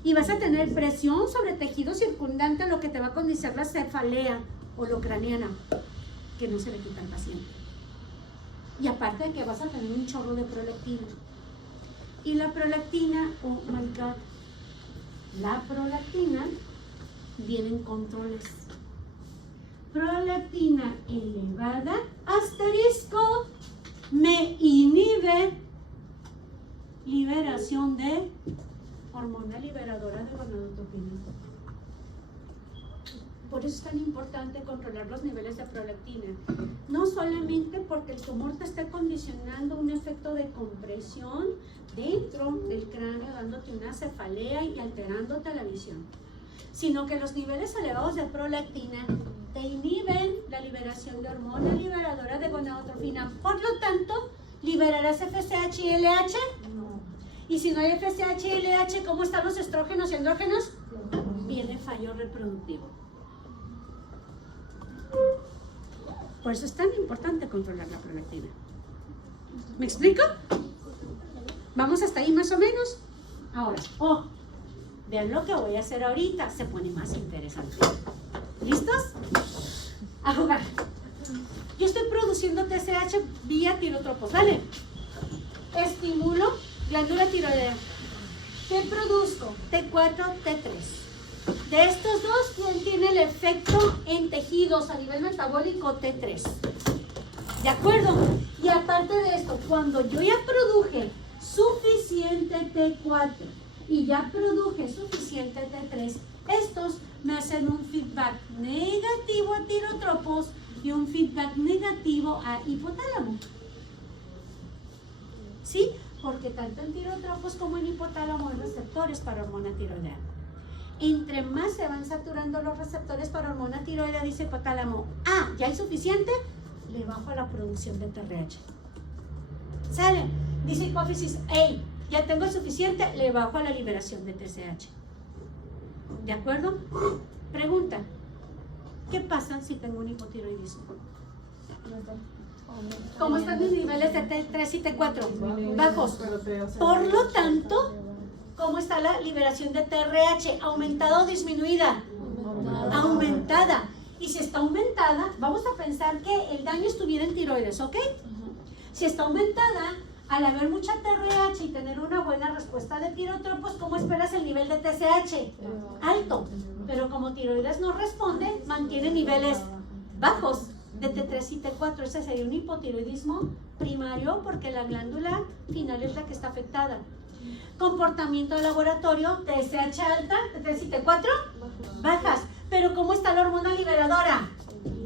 Y vas a tener presión sobre el tejido circundante, lo que te va a condicionar la cefalea holocraniana, que no se le quita al paciente. Y aparte de que vas a tener un chorro de prolactina. Y la prolactina, oh my God, la prolactina viene en controles. Prolactina elevada, asterisco, me inhibe liberación de hormona liberadora de gonadotropina. Por eso es tan importante controlar los niveles de prolactina. No solamente porque el tumor te esté condicionando un efecto de compresión dentro del cráneo, dándote una cefalea y alterándote la visión, sino que los niveles elevados de prolactina te inhiben la liberación de hormona liberadora de gonadotropina. Por lo tanto, ¿liberarás FSH y LH? No. Y si no hay FSH y LH, ¿cómo están los estrógenos y andrógenos? Viene fallo reproductivo. Por eso es tan importante controlar la prolactina. ¿Me explico? ¿Vamos hasta ahí más o menos? Ahora, vean lo que voy a hacer ahorita, se pone más interesante. ¿Listos? A jugar. Yo estoy produciendo TSH vía tirotropos, ¿vale? Estimulo glándula tiroidea. ¿Qué produzco? T4, T3. De estos dos, ¿quién tiene el efecto en tejidos a nivel metabólico? T3. ¿De acuerdo? Y aparte de esto, cuando yo ya produje suficiente T4 y ya produje suficiente T3, estos me hacen un feedback negativo a tirotropos y un feedback negativo a hipotálamo. ¿Sí? Porque tanto en tirotropos como en hipotálamo hay receptores para hormona tiroidea. Entre más se van saturando los receptores para hormona tiroidea, dice hipotálamo, ¿ya hay suficiente? Le bajo la producción de TRH. ¿Sale? Dice hipófisis, ya tengo suficiente, le bajo a la liberación de TSH. ¿De acuerdo? Pregunta, ¿qué pasa si tengo un hipotiroidismo? ¿Cómo están mis niveles de T3 y T4? Bajos. Por lo tanto, ¿cómo está la liberación de TRH? ¿Aumentada o disminuida? Aumentada. Y si está aumentada, vamos a pensar que el daño estuviera en tiroides, ¿ok? Si está aumentada, al haber mucha TRH y tener una buena respuesta de tirotropos, ¿cómo esperas el nivel de TSH? Alto. Pero como tiroides no responde, mantiene niveles bajos de T3 y T4. Ese sería un hipotiroidismo primario porque la glándula final es la que está afectada. Comportamiento de laboratorio, TSH alta, T3 y T4 bajas. Pero ¿cómo está la hormona liberadora?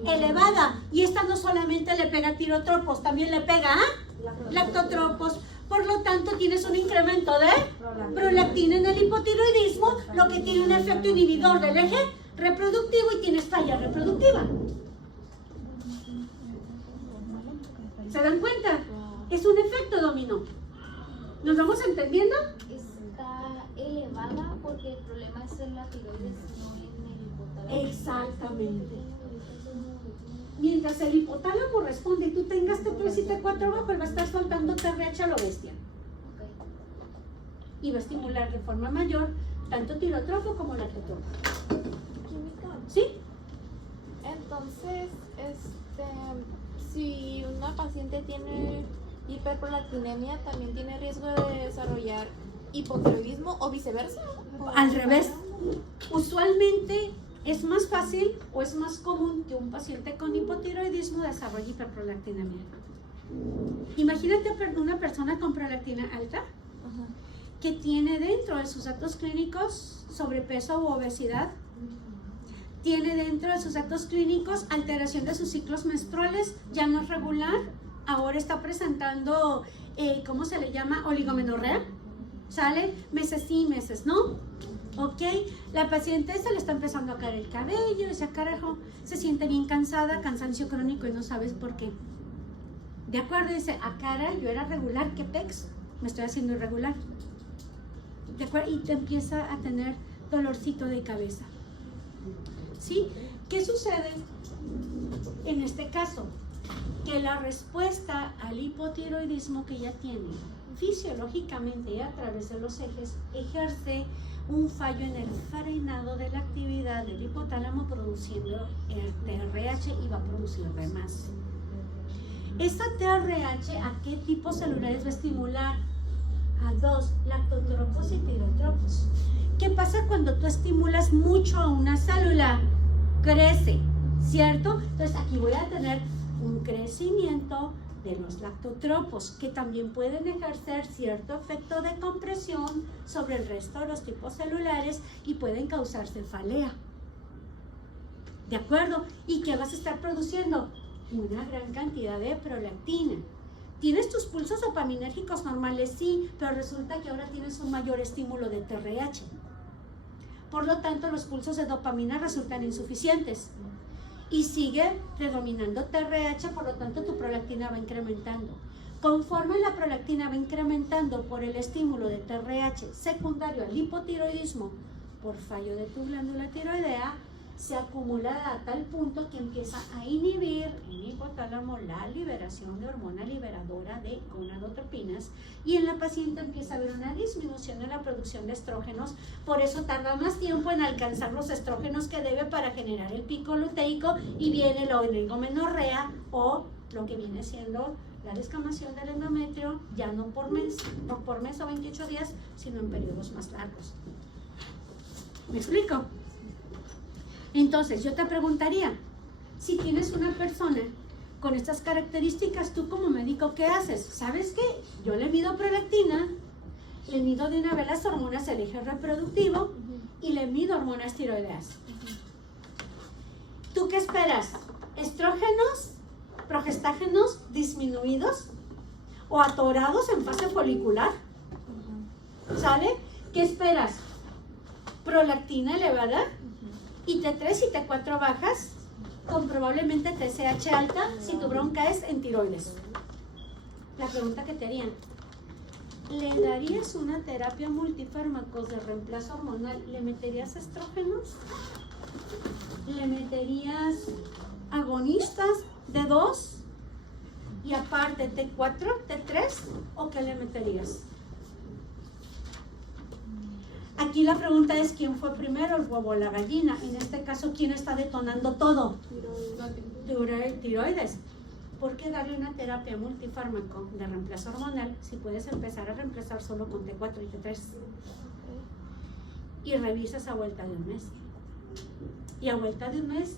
Elevada. Y esta no solamente le pega a tirotropos, también le pega a lactotropos. Por lo tanto, tienes un incremento de prolactina en el hipotiroidismo, lo que tiene un efecto inhibidor del eje reproductivo y tienes falla reproductiva. ¿Se dan cuenta? Es un efecto dominó. ¿Nos vamos entendiendo? Está elevada porque el problema es en la tiroides, no en el hipotálamo. Exactamente. mientras el hipotálamo responde y tú tengas T3 y T4 bajo, él va a estar soltando TRH a lo bestia. Y va a estimular de forma mayor tanto tirotropo como lactotropo. Química. ¿Sí? Entonces, si una paciente tiene hiperprolactinemia, ¿también tiene riesgo de desarrollar hipotiroidismo o viceversa? Al revés. Usualmente es más fácil o es más común que un paciente con hipotiroidismo desarrolle hiperprolactinemia. Imagínate una persona con prolactina alta que tiene dentro de sus datos clínicos sobrepeso u obesidad, tiene dentro de sus datos clínicos alteración de sus ciclos menstruales, ya no es regular, ahora está presentando, ¿cómo se le llama? Oligomenorrea, ¿sale? Meses sí, meses no, ¿ok? La paciente se le está empezando a caer el cabello, dice, carajo, se siente bien cansada, cansancio crónico y no sabes por qué. De acuerdo, dice, cara, yo era regular, ¿qué pex? Me estoy haciendo irregular. ¿De acuerdo? Y te empieza a tener dolorcito de cabeza. ¿Sí? ¿Qué sucede en este caso? Que la respuesta al hipotiroidismo que ella tiene fisiológicamente y a través de los ejes ejerce un fallo en el frenado de la actividad del hipotálamo produciendo el TRH y va a producir de más. ¿Esa TRH a qué tipo celulares va a estimular? A dos, lactotropos y tirotropos. ¿Qué pasa cuando tú estimulas mucho a una célula? Crece, ¿cierto? Entonces aquí voy a tener un crecimiento de los lactotropos que también pueden ejercer cierto efecto de compresión sobre el resto de los tipos celulares y pueden causar cefalea. ¿De acuerdo? ¿Y qué vas a estar produciendo? Una gran cantidad de prolactina. ¿Tienes tus pulsos dopaminérgicos normales? Sí, pero resulta que ahora tienes un mayor estímulo de TRH. Por lo tanto, los pulsos de dopamina resultan insuficientes. Y sigue predominando TRH, por lo tanto, tu prolactina va incrementando. Conforme la prolactina va incrementando por el estímulo de TRH secundario al hipotiroidismo por fallo de tu glándula tiroidea, se acumula a tal punto que empieza a inhibir en el hipotálamo la liberación de hormona liberadora de gonadotropinas y en la paciente empieza a haber una disminución en la producción de estrógenos, por eso tarda más tiempo en alcanzar los estrógenos que debe para generar el pico luteico y viene la oligomenorrea o lo que viene siendo la descamación del endometrio, ya no por mes o 28 días, sino en periodos más largos. ¿Me explico? Entonces, yo te preguntaría, si tienes una persona con estas características, tú como médico, ¿qué haces? ¿Sabes qué? Yo le mido prolactina, le mido de una vez las hormonas del eje reproductivo y le mido hormonas tiroideas. ¿Tú qué esperas? ¿Estrógenos, progestágenos disminuidos o atorados en fase folicular? ¿Sale? ¿Qué esperas? ¿Prolactina elevada? Y T3 y T4 bajas, con probablemente TSH alta si tu bronca es en tiroides. La pregunta que te harían, ¿le darías una terapia multifármacos de reemplazo hormonal? ¿Le meterías estrógenos? ¿Le meterías agonistas de 2? Y aparte T4, T3, ¿o qué le meterías? Aquí la pregunta es ¿quién fue primero, el huevo o la gallina? En este caso, ¿quién está detonando todo? Tiroides. ¿Por qué darle una terapia multifármaco de reemplazo hormonal si puedes empezar a reemplazar solo con T4 y T3? Y revisas a vuelta de un mes. Y a vuelta de un mes,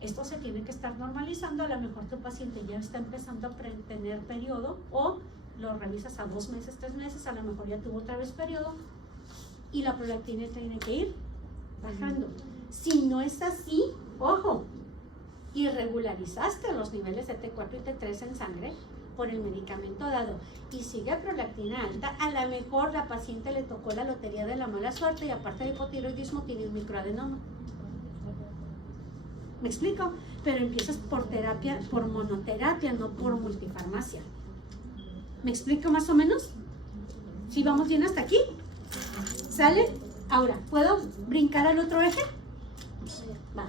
esto se tiene que estar normalizando. A lo mejor tu paciente ya está empezando a tener periodo o lo revisas a 2 meses, 3 meses, a lo mejor ya tuvo otra vez periodo. Y la prolactina tiene que ir bajando. Si no es así, ojo, irregularizaste los niveles de T4 y T3 en sangre por el medicamento dado y sigue prolactina alta, a lo mejor la paciente le tocó la lotería de la mala suerte y aparte de hipotiroidismo tiene un microadenoma. ¿Me explico? Pero empiezas por terapia, por monoterapia, no por multifarmacia. ¿Me explico más o menos? ¿Sí vamos bien hasta aquí? ¿Sale? Ahora, ¿puedo brincar al otro eje? Va.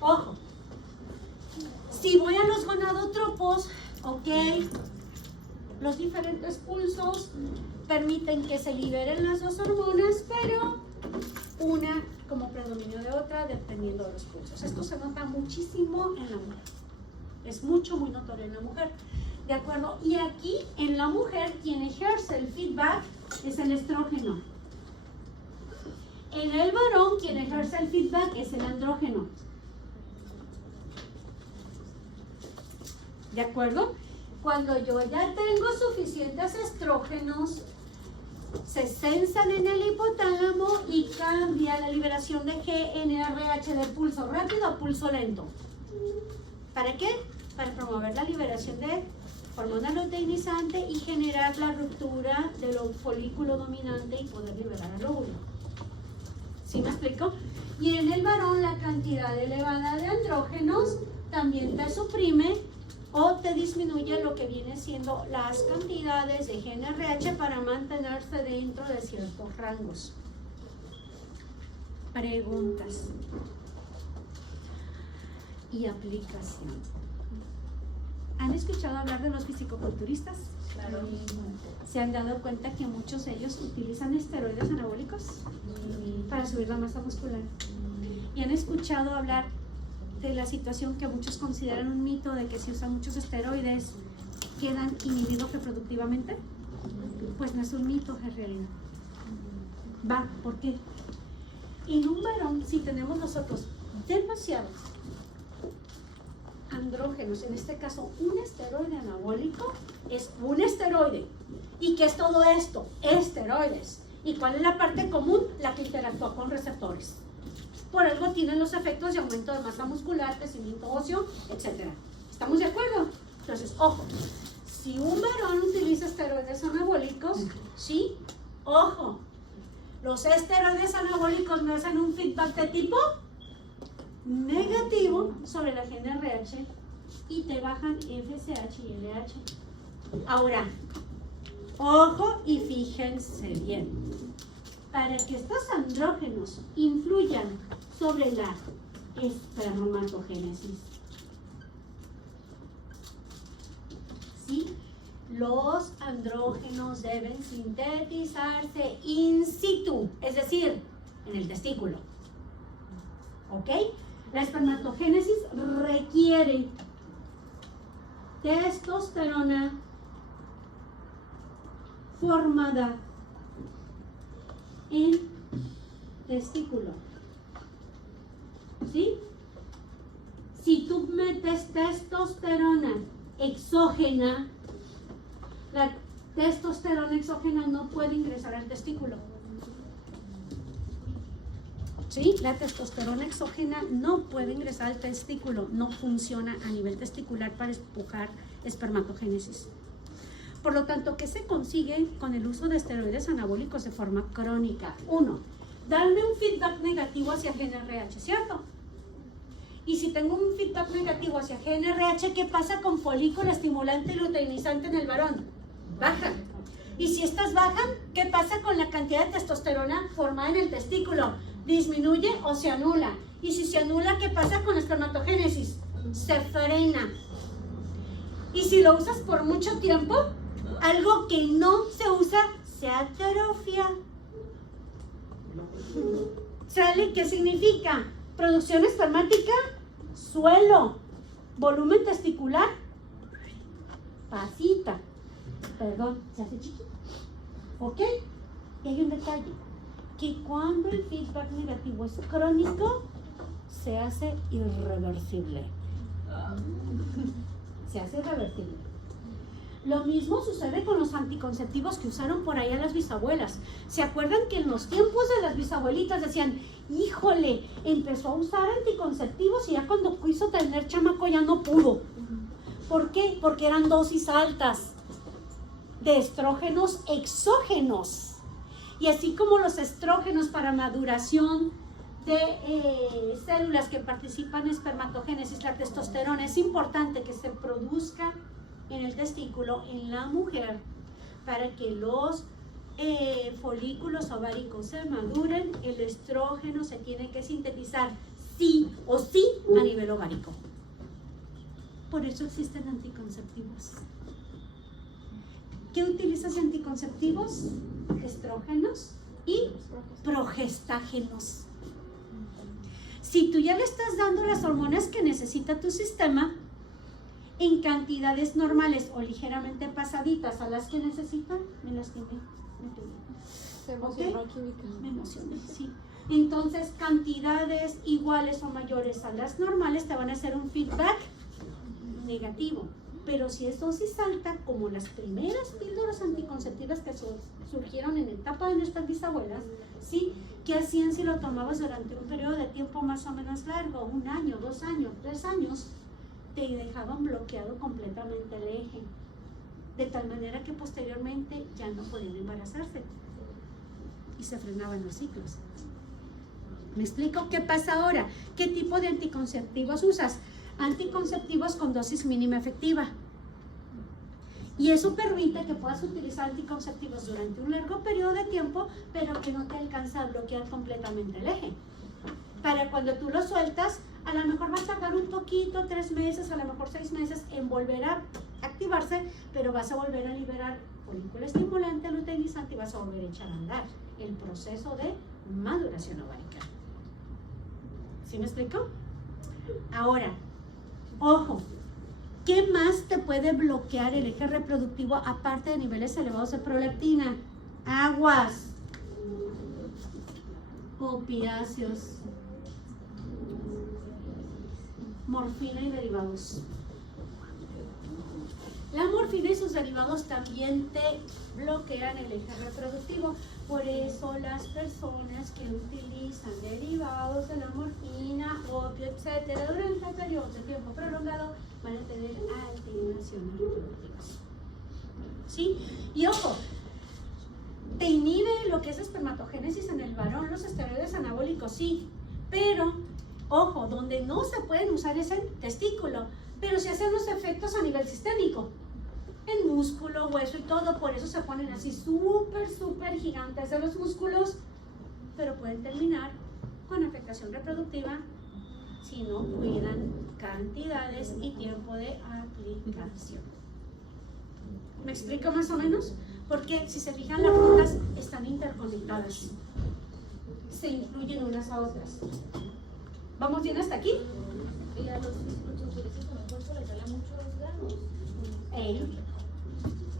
Ojo. Si voy a los gonadotropos, ok, los diferentes pulsos permiten que se liberen las dos hormonas, pero una como predominio de otra dependiendo de los pulsos. Esto se nota muchísimo en la mujer. Es muy notorio en la mujer. ¿De acuerdo? Y aquí en la mujer quien ejerce el feedback es el estrógeno. En el varón quien ejerce el feedback es el andrógeno. ¿De acuerdo? Cuando yo ya tengo suficientes estrógenos, se sensan en el hipotálamo y cambia la liberación de GnRH de pulso rápido a pulso lento. ¿Para qué? Para promover la liberación de hormona luteinizante y generar la ruptura del folículo dominante y poder liberar al óvulo. ¿Sí me explico? Y en el varón la cantidad elevada de andrógenos también te suprime o te disminuye lo que viene siendo las cantidades de GnRH para mantenerse dentro de ciertos rangos. Preguntas y aplicación. ¿Han escuchado hablar de los fisicoculturistas? Claro. ¿Se han dado cuenta que muchos de ellos utilizan esteroides anabólicos para subir la masa muscular? ¿Y han escuchado hablar de la situación que muchos consideran un mito de que si usan muchos esteroides quedan inhibidos reproductivamente? Pues no es un mito, es realidad. ¿Por qué? En un varón, si tenemos nosotros demasiados andrógenos, en este caso un esteroide anabólico es un esteroide. ¿Y qué es todo esto? Esteroides. ¿Y cuál es la parte común? La que interactúa con receptores. Por algo tienen los efectos de aumento de masa muscular, crecimiento óseo, etc. ¿Estamos de acuerdo? Entonces, ojo, si un varón utiliza esteroides anabólicos, sí, ojo, los esteroides anabólicos me hacen un feedback de tipo negativo sobre la GnRH y te bajan FSH y LH. Ahora, ojo y fíjense bien, para que estos andrógenos influyan sobre la espermatogénesis, ¿sí? Los andrógenos deben sintetizarse in situ, es decir, en el testículo. ¿Ok? La espermatogénesis requiere testosterona formada en testículo. ¿Sí? Si tú metes testosterona exógena, la testosterona exógena no puede ingresar al testículo. ¿Sí? La testosterona exógena no puede ingresar al testículo, no funciona a nivel testicular para empujar espermatogénesis. Por lo tanto, ¿qué se consigue con el uso de esteroides anabólicos de forma crónica? 1. Darme un feedback negativo hacia GnRH, ¿cierto? Y si tengo un feedback negativo hacia GnRH, ¿qué pasa con folículo estimulante y luteinizante en el varón? Baja. Y si estas bajan, ¿qué pasa con la cantidad de testosterona formada en el testículo? ¿Disminuye o se anula? Y si se anula, ¿qué pasa con la espermatogénesis? Se frena. Y si lo usas por mucho tiempo, algo que no se usa se atrofia. ¿Sale? ¿Qué significa? Producción espermática, suelo. Volumen testicular, pasita. Perdón, se hace chiquito. ¿Ok? Y hay un detalle, que cuando el feedback negativo es crónico, se hace irreversible. Se hace irreversible. Lo mismo sucede con los anticonceptivos que usaron por allá las bisabuelas. ¿Se acuerdan que en los tiempos de las bisabuelitas decían, híjole, empezó a usar anticonceptivos y ya cuando quiso tener chamaco ya no pudo? ¿Por qué? Porque eran dosis altas de estrógenos exógenos. Y así como los estrógenos para maduración de células que participan en espermatogénesis, la testosterona, es importante que se produzca en el testículo, en la mujer, para que los folículos ováricos se maduren. El estrógeno se tiene que sintetizar sí o sí a nivel ovárico. Por eso existen anticonceptivos. ¿Qué utilizas de anticonceptivos? Estrógenos y progestágenos. Si tú ya le estás dando las hormonas que necesita tu sistema en cantidades normales o ligeramente pasaditas a las que necesitan, me lastimé, me pegué. Se emocionó, ¿Ok? química. Me emocioné, sí. Entonces, cantidades iguales o mayores a las normales te van a hacer un feedback negativo. Pero si es dosis alta, como las primeras píldoras anticonceptivas que surgieron en la etapa de nuestras bisabuelas, ¿sí? ¿Qué hacían si lo tomabas durante un periodo de tiempo más o menos largo? 1 año, 2 años, 3 años, te dejaban bloqueado completamente el eje. De tal manera que posteriormente ya no podían embarazarse. Y se frenaban los ciclos. ¿Me explico? ¿Qué pasa ahora? ¿Qué tipo de anticonceptivos usas? Anticonceptivos con dosis mínima efectiva. Y eso permite que puedas utilizar anticonceptivos durante un largo periodo de tiempo, pero que no te alcanza a bloquear completamente el eje. Para cuando tú lo sueltas, a lo mejor va a tardar un poquito, 3 meses, a lo mejor 6 meses en volver a activarse, pero vas a volver a liberar folículo estimulante, luteinizante y vas a volver a echar a andar el proceso de maduración ovárica. ¿Sí me explico? Ahora, ojo, ¿qué más te puede bloquear el eje reproductivo aparte de niveles elevados de prolactina? Aguas, opiáceos, morfina y derivados. La morfina y sus derivados también te bloquean el eje reproductivo. Por eso las personas que utilizan derivados de la morfina, opio, etcétera, durante periodos de tiempo prolongado van a tener alteraciones reproductivas. ¿Sí? Y ojo, te inhibe lo que es espermatogénesis en el varón, los esteroides anabólicos, sí, pero ojo, donde no se pueden usar es el testículo, pero se hacen los efectos a nivel sistémico, en músculo, hueso y todo. Por eso se ponen así súper gigantes de los músculos, pero pueden terminar con afectación reproductiva si no cuidan cantidades y tiempo de aplicación. ¿Me explico más o menos? Porque si se fijan, las frutas están interconectadas, se influyen unas a otras. ¿Vamos bien hasta aquí? Y a los fisiculturistas también por eso les sale muchos granos.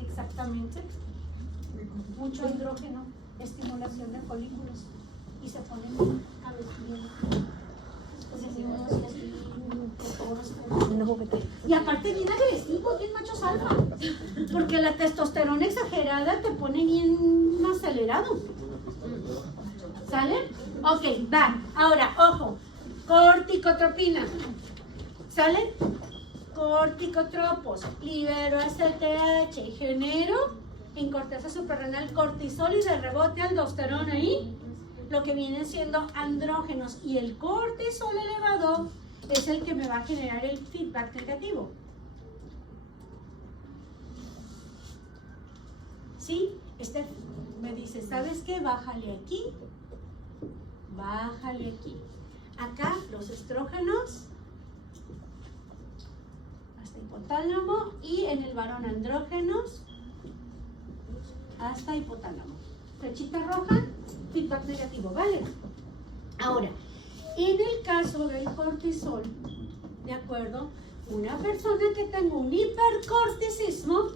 Exactamente. Mucho andrógeno, estimulación de folículos y se ponen cabezillas. Y aparte bien agresivo, bien machos alfa, porque la testosterona exagerada te pone bien acelerado. ¿Sale? Ok, va. Ahora, ojo, corticotropina. ¿Sale? Corticotropos, libero ACTH, genero en corteza suprarrenal cortisol y de rebote aldosterona ahí, lo que vienen siendo andrógenos, y el cortisol elevado es el que me va a generar el feedback negativo. ¿Sí? Me dice, ¿sabes qué? Bájale aquí, bájale aquí. Acá los estrógenos hasta hipotálamo, y en el varón andrógenos hasta hipotálamo. Flechita roja, feedback negativo, ¿vale? Ahora, en el caso del cortisol, ¿de acuerdo? Una persona que tenga un hipercorticismo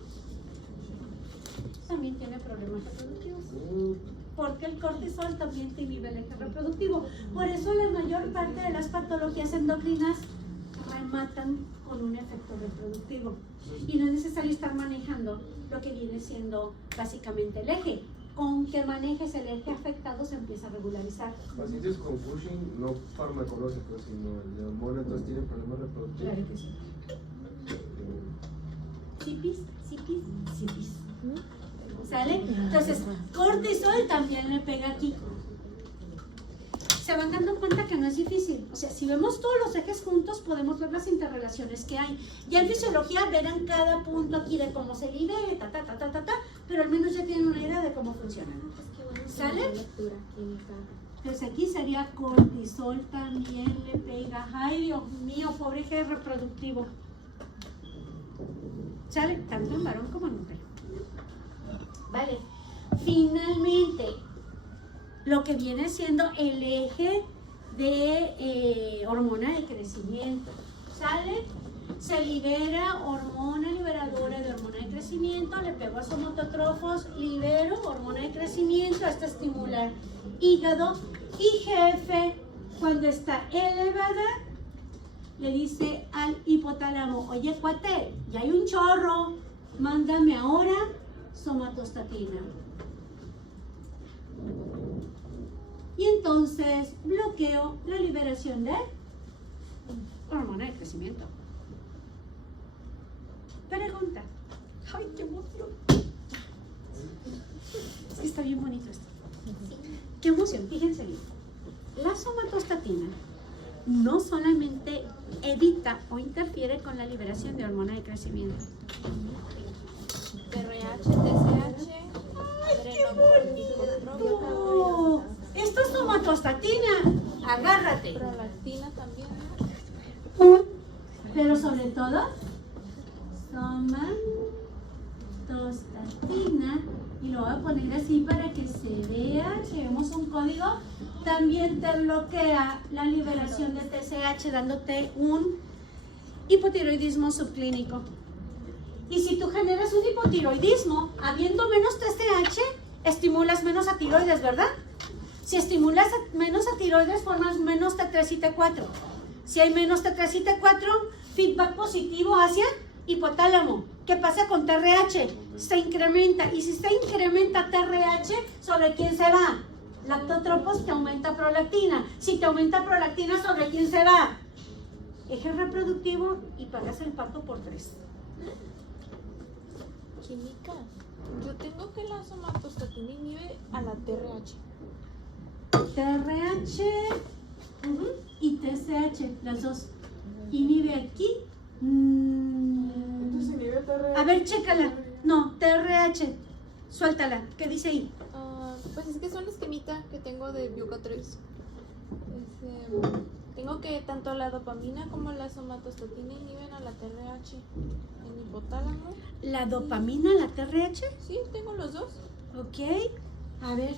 también tiene problemas reproductivos, porque el cortisol también te inhibe el eje reproductivo. Por eso la mayor parte de las patologías endocrinas rematan con un efecto reproductivo, y no es necesario estar manejando lo que viene siendo básicamente el eje. Con que manejes el eje afectado se empieza a regularizar. Pacientes con Cushing no farmacológicos, sino el de hormona, entonces tienen problemas reproductivos. Claro que sí. Cipis. ¿Sale? Entonces, cortisol también le pega aquí. Se van dando cuenta que no es difícil. O sea, si vemos todos los ejes juntos, podemos ver las interrelaciones que hay. Ya en fisiología verán cada punto aquí de cómo se libera, pero al menos ya tienen una idea de cómo funcionan. ¿Sale? Entonces aquí sería cortisol también le pega. Ay, Dios mío, pobre eje reproductivo. ¿Sale? Tanto en varón como en mujer. Vale. Finalmente, lo que viene siendo el eje de hormona de crecimiento. ¿Sale? Se libera hormona liberadora de hormona de crecimiento, le pego a somatotrófos, libero hormona de crecimiento hasta estimular hígado y jefe, cuando está elevada, le dice al hipotálamo, oye cuate, ya hay un chorro, mándame ahora somatostatina. Y entonces bloqueo la liberación de hormona de crecimiento. Pregunta. ¡Ay, qué emoción! Es que está bien bonito esto. ¡Qué emoción! Fíjense bien. La somatostatina no solamente evita o interfiere con la liberación de hormona de crecimiento. TRH, TSH. ¡Ay, qué bonito! Esto es somatostatina. Agárrate. Prolactina también. Pero sobre todo, somatostatina, y lo voy a poner así para que se vea, llevemos un código, también te bloquea la liberación de TSH dándote un hipotiroidismo subclínico. Y si tú generas un hipotiroidismo, habiendo menos TSH, estimulas menos a tiroides, ¿verdad? Si estimulas menos a tiroides, formas menos T3 y T4. Si hay menos T3 y T4, feedback positivo hacia hipotálamo. ¿Qué pasa con TRH? Se incrementa. Y si se incrementa TRH, ¿sobre quién se va? Lactotropos, te aumenta prolactina. Si te aumenta prolactina, ¿sobre quién se va? Eje reproductivo y pagas el parto por 3. Química. Yo tengo que la somatostatina inhibe a la TRH. TRH y TSH, las dos. Inhibe aquí. Entonces inhibe TRH. A ver, chécala. No, TRH. Suéltala. ¿Qué dice ahí? Pues es que son esquemita que tengo de Biuca 3. Tengo que tanto la dopamina como la somatostatina inhiben a la TRH en hipotálamo. ¿La dopamina, la TRH? Sí, tengo los dos. Ok. A ver.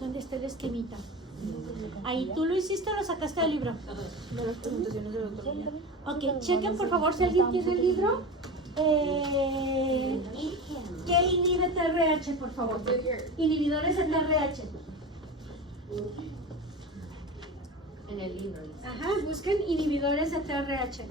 ¿Dónde está el esquemita? Ahí, ¿tú lo hiciste o lo sacaste del libro? De las presentaciones de doctor. Ok, chequen por favor si alguien tiene el libro. ¿Qué inhibe TRH, por favor? Inhibidores de TRH. En el libro. Ajá, busquen inhibidores de TRH.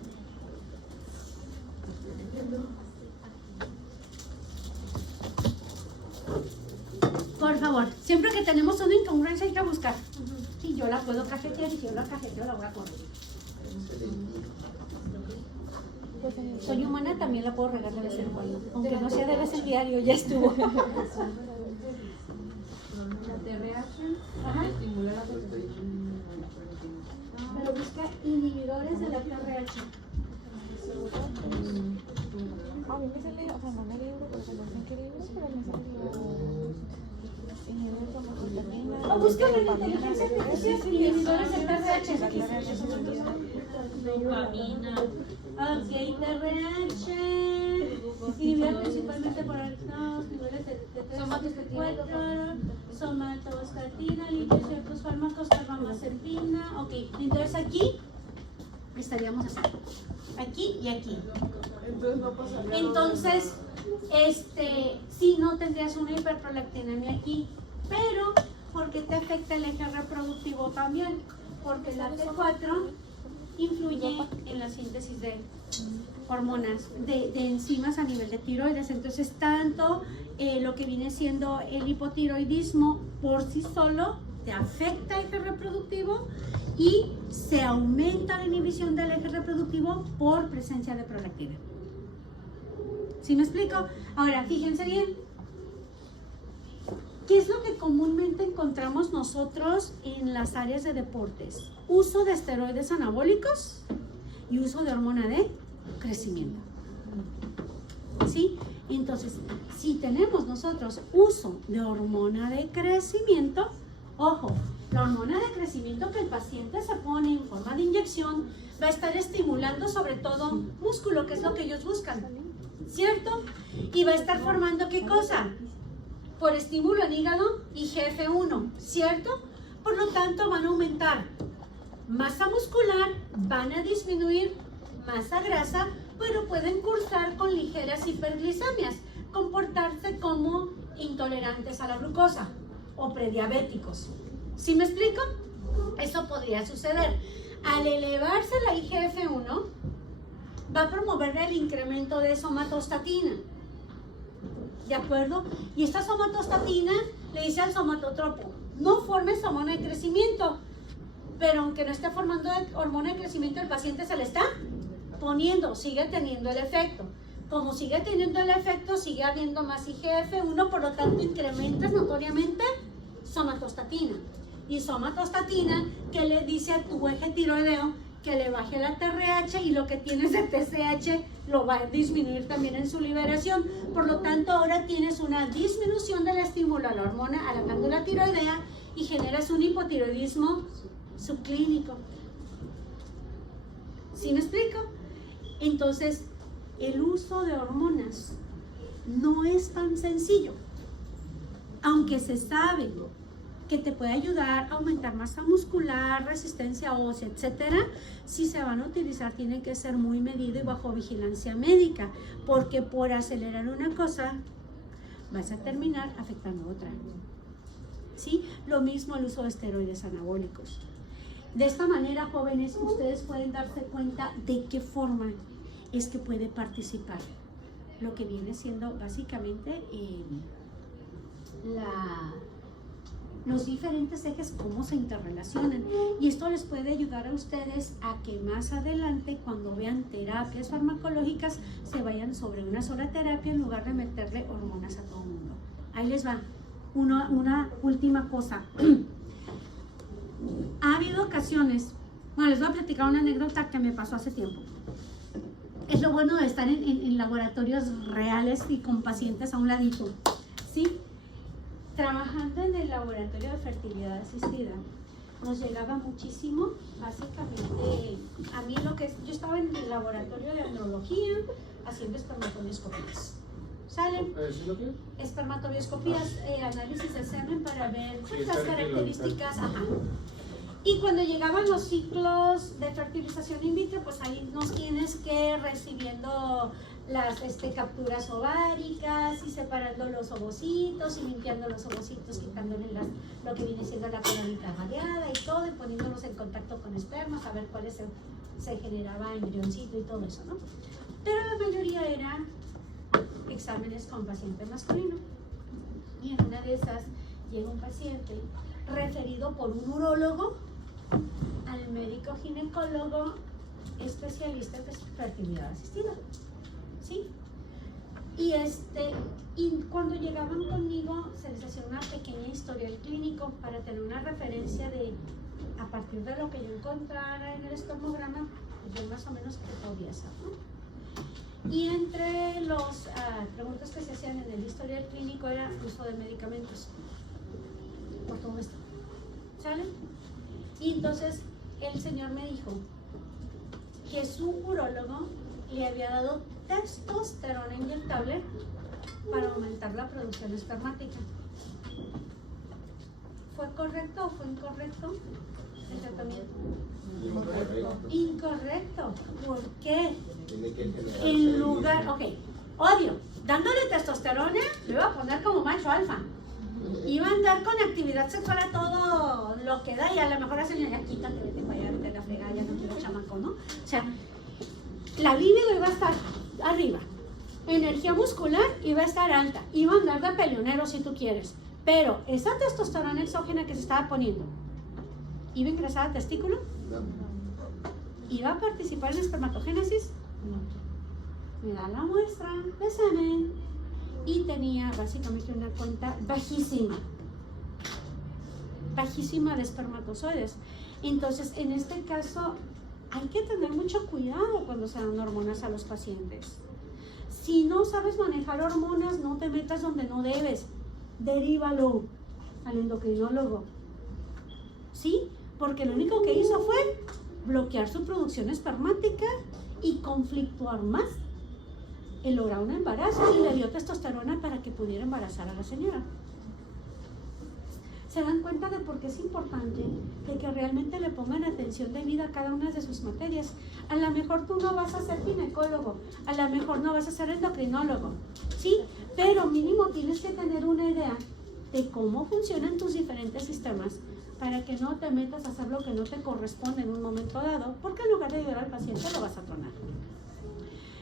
Por favor, siempre que tenemos una incongruencia hay que buscar. Si yo la puedo cajetear y si yo la cajeteo la voy a corregir. Soy humana, también la puedo regar de vez en cuando. Aunque no sea de vez en diario, ya estuvo. La TRH estimula la proteína. Pero busca inhibidores de la TRH. A mí me sale, o sea, no me libro, pero se lo hacen que libros, pero me sale O busca en inteligencia artificial inhibidores de TRH. Dopamina. Ok, TRH. Inhibidor principalmente por los niveles de somatostatina, somatostatina, limpia ciertos fármacos, carbamazepina. Ok, entonces aquí estaríamos así. Aquí y aquí. Entonces no pasa nada. Entonces, sí, no tendrías una hiperprolactinemia aquí, pero porque te afecta el eje reproductivo también, porque la T4 influye en la síntesis de hormonas, de enzimas a nivel de tiroides. Entonces, tanto lo que viene siendo el hipotiroidismo por sí solo te afecta el eje reproductivo y se aumenta la inhibición del eje reproductivo por presencia de prolactina. ¿Sí me explico? Ahora, fíjense bien. ¿Qué es lo que comúnmente encontramos nosotros en las áreas de deportes? Uso de esteroides anabólicos y uso de hormona de crecimiento. ¿Sí? Entonces, si tenemos nosotros uso de hormona de crecimiento, ojo, La hormona de crecimiento que el paciente se pone en forma de inyección va a estar estimulando sobre todo músculo, que es lo que ellos buscan, ¿cierto? Y va a estar formando ¿qué cosa? Por estímulo en hígado y GF1, ¿cierto? Por lo tanto van a aumentar masa muscular, van a disminuir masa grasa, pero pueden cursar con ligeras hiperglicemias, comportarse como intolerantes a la glucosa o prediabéticos. ¿Sí me explico? Eso podría suceder. Al elevarse la IGF-1, va a promover el incremento de somatostatina. ¿De acuerdo? Y esta somatostatina le dice al somatotropo, no formes hormona de crecimiento, pero aunque no esté formando hormona de crecimiento, el paciente se le está poniendo, sigue teniendo el efecto. Como sigue teniendo el efecto, sigue habiendo más IGF-1, por lo tanto incrementas notoriamente somatostatina. Y somatostatina que le dice a tu eje tiroideo que le baje la TRH, y lo que tienes de TSH lo va a disminuir también en su liberación. Por lo tanto, ahora tienes una disminución del estímulo a la hormona, a la glándula tiroidea, y generas un hipotiroidismo subclínico. ¿Sí me explico? Entonces, el uso de hormonas no es tan sencillo, aunque se sabe que te puede ayudar a aumentar masa muscular, resistencia ósea, etcétera. Si se van a utilizar, tiene que ser muy medido y bajo vigilancia médica, porque por acelerar una cosa vas a terminar afectando otra. ¿Sí? Lo mismo el uso de esteroides anabólicos. De esta manera, jóvenes, ustedes pueden darse cuenta de qué forma es que puede participar lo que viene siendo básicamente los diferentes ejes, cómo se interrelacionan, y esto les puede ayudar a ustedes a que más adelante, cuando vean terapias farmacológicas, se vayan sobre una sola terapia en lugar de meterle hormonas a todo el mundo. Ahí les va una última cosa. Ha habido ocasiones, bueno, les voy a platicar una anécdota que me pasó hace tiempo. Es lo bueno de estar en laboratorios reales y con pacientes a un ladito, ¿sí? Trabajando en el laboratorio de fertilidad asistida, nos llegaba muchísimo, básicamente, a mí yo estaba en el laboratorio de andrología haciendo espermatobioscopías. ¿Salen? ¿Sí lo que? Espermatobioscopías, análisis de semen para ver pues, las características. Ajá. Y cuando llegaban los ciclos de fertilización in vitro, pues ahí nos tienes que recibiendo las capturas ováricas y separando los ovocitos y limpiando los ovocitos, quitándole lo que viene siendo la coronita radiada y todo, y poniéndolos en contacto con espermas a ver cuáles se generaba embrioncito y todo eso, ¿no? Pero la mayoría eran exámenes con paciente masculino. Y en una de esas llega un paciente referido por un urólogo al médico ginecólogo especialista en fertilidad asistida. ¿Sí? Y cuando llegaban conmigo se les hacía una pequeña historial clínico para tener una referencia de, a partir de lo que yo encontrara en el espermograma, yo más o menos qué podía hacer, ¿no? Y entre las preguntas que se hacían en el historial clínico era uso de medicamentos por todo esto. ¿Sale? Y entonces el señor me dijo que su urólogo le había dado testosterona inyectable para aumentar la producción espermática. ¿Fue correcto o fue incorrecto el tratamiento? Incorrecto. ¿Por qué? En lugar, odio, dándole testosterona, le iba a poner como macho alfa. Iba a andar con actividad sexual a todo lo que da, y a lo mejor la señora, ya quítate, vete para allá, vete a la fregada, ya no quiero chamaco, ¿no? O sea, la libido iba a estar arriba, energía muscular iba a estar alta, iba a andar de peleonero si tú quieres, pero esa testosterona exógena que se estaba poniendo, ¿iba a ingresar al testículo? ¿Iba a participar en espermatogénesis? No. Me da la muestra de semen y tenía básicamente una cuenta bajísima de espermatozoides. Entonces, en este caso, hay que tener mucho cuidado cuando se dan hormonas a los pacientes. Si no sabes manejar hormonas, no te metas donde no debes. Derívalo al endocrinólogo. ¿sí? Porque lo único que hizo fue bloquear su producción espermática y conflictuar más en lograr un embarazo, y le dio testosterona para que pudiera embarazar a la señora. ¿Se dan cuenta de por qué es importante de que realmente le pongan atención debida a cada una de sus materias? A lo mejor tú no vas a ser ginecólogo, a lo mejor no vas a ser endocrinólogo, ¿sí? Pero mínimo tienes que tener una idea de cómo funcionan tus diferentes sistemas para que no te metas a hacer lo que no te corresponde en un momento dado, porque en lugar de ayudar al paciente lo vas a tronar.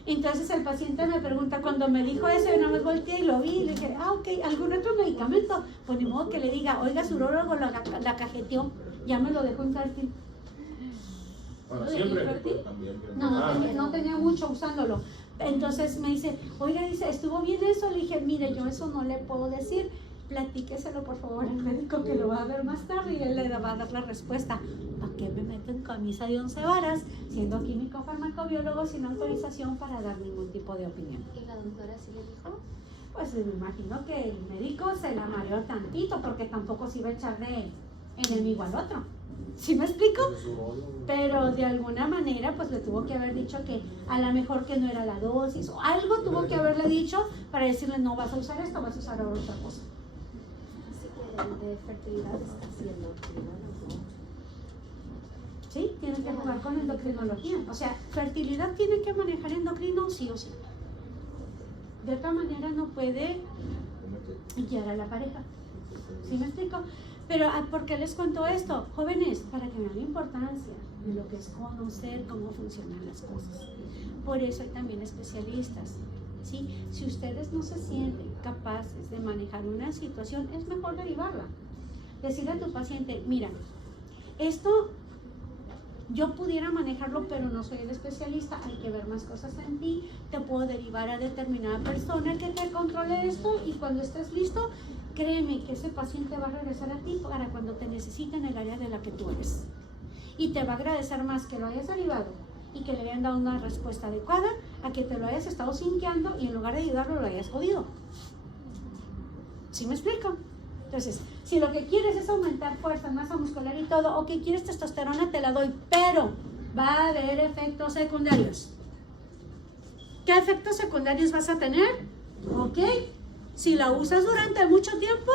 Entonces el paciente me pregunta, cuando me dijo eso, yo nada más volteé y lo vi y le dije, ok, ¿algún otro medicamento? Pues ni modo que le diga, oiga, su urólogo la cajeteó, ya me lo dejó infértil. Para ¿Lo dejó siempre. infértil? Ah. No tenía mucho usándolo. Entonces me dice, oiga, dice, ¿estuvo bien eso? Le dije, mire, yo eso no le puedo decir, platíqueselo por favor al médico que lo va a ver más tarde y él le va a dar la respuesta. ¿Para qué me meto en camisa de 11 varas siendo químico farmacobiólogo sin autorización para dar ningún tipo de opinión? ¿Y la doctora sí le dijo? Pues me imagino que el médico se la mareó tantito porque tampoco se iba a echar de enemigo al otro. ¿Sí me explico? Pero de alguna manera pues le tuvo que haber dicho que a lo mejor que no era la dosis o algo tuvo que haberle dicho para decirle no vas a usar esto, vas a usar otra cosa. Así que de fertilidad está haciendo ¿Sí? Tiene que jugar con endocrinología. O sea, fertilidad tiene que manejar endocrino sí o sí. De otra manera no puede guiar a la pareja. ¿Sí me explico? Pero ¿por qué les cuento esto? Jóvenes, para que vean la importancia de lo que es conocer cómo funcionan las cosas. Por eso hay también especialistas. ¿Sí? Si ustedes no se sienten capaces de manejar una situación, es mejor derivarla. Decirle a tu paciente, mira, esto yo pudiera manejarlo, pero no soy el especialista, hay que ver más cosas en ti, te puedo derivar a determinada persona que te controle esto y cuando estés listo, créeme que ese paciente va a regresar a ti para cuando te necesite en el área de la que tú eres. Y te va a agradecer más que lo hayas derivado y que le hayan dado una respuesta adecuada a que te lo hayas estado sinqueando y en lugar de ayudarlo lo hayas jodido. ¿Sí me explico? Entonces, si lo que quieres es aumentar fuerza, masa muscular y todo, o que quieres testosterona, te la doy, pero va a haber efectos secundarios. ¿Qué efectos secundarios vas a tener? ¿Ok? Si la usas durante mucho tiempo,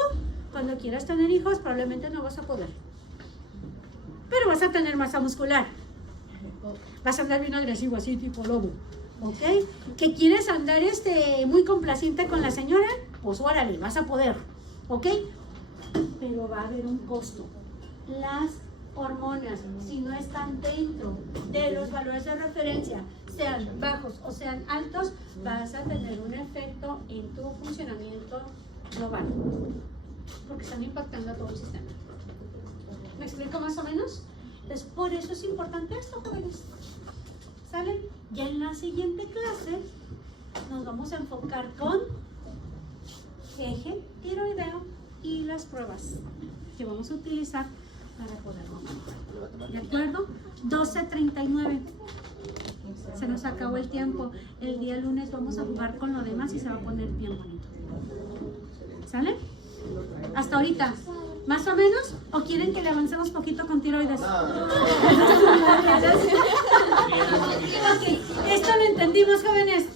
cuando quieras tener hijos, probablemente no vas a poder. Pero vas a tener masa muscular. Vas a andar bien agresivo, así tipo lobo. ¿Ok? ¿Que quieres andar muy complaciente con la señora? Pues órale, vas a poder. ¿Ok? Pero va a haber un costo. Las hormonas, si no están dentro de los valores de referencia, sean bajos o sean altos, vas a tener un efecto en tu funcionamiento global, porque están impactando a todo el sistema. ¿Me explico más o menos? Entonces, por eso es importante esto, jóvenes. ¿Sale? Ya en la siguiente clase nos vamos a enfocar con eje tiroideo y las pruebas que vamos a utilizar para poderlo manejar. ¿De acuerdo? 12:39. Se nos acabó el tiempo. El día lunes vamos a jugar con lo demás y se va a poner bien bonito. ¿Sale? Hasta ahorita. ¿Más o menos? ¿O quieren que le avancemos poquito con tiroides? Ok, esto lo entendimos, jóvenes.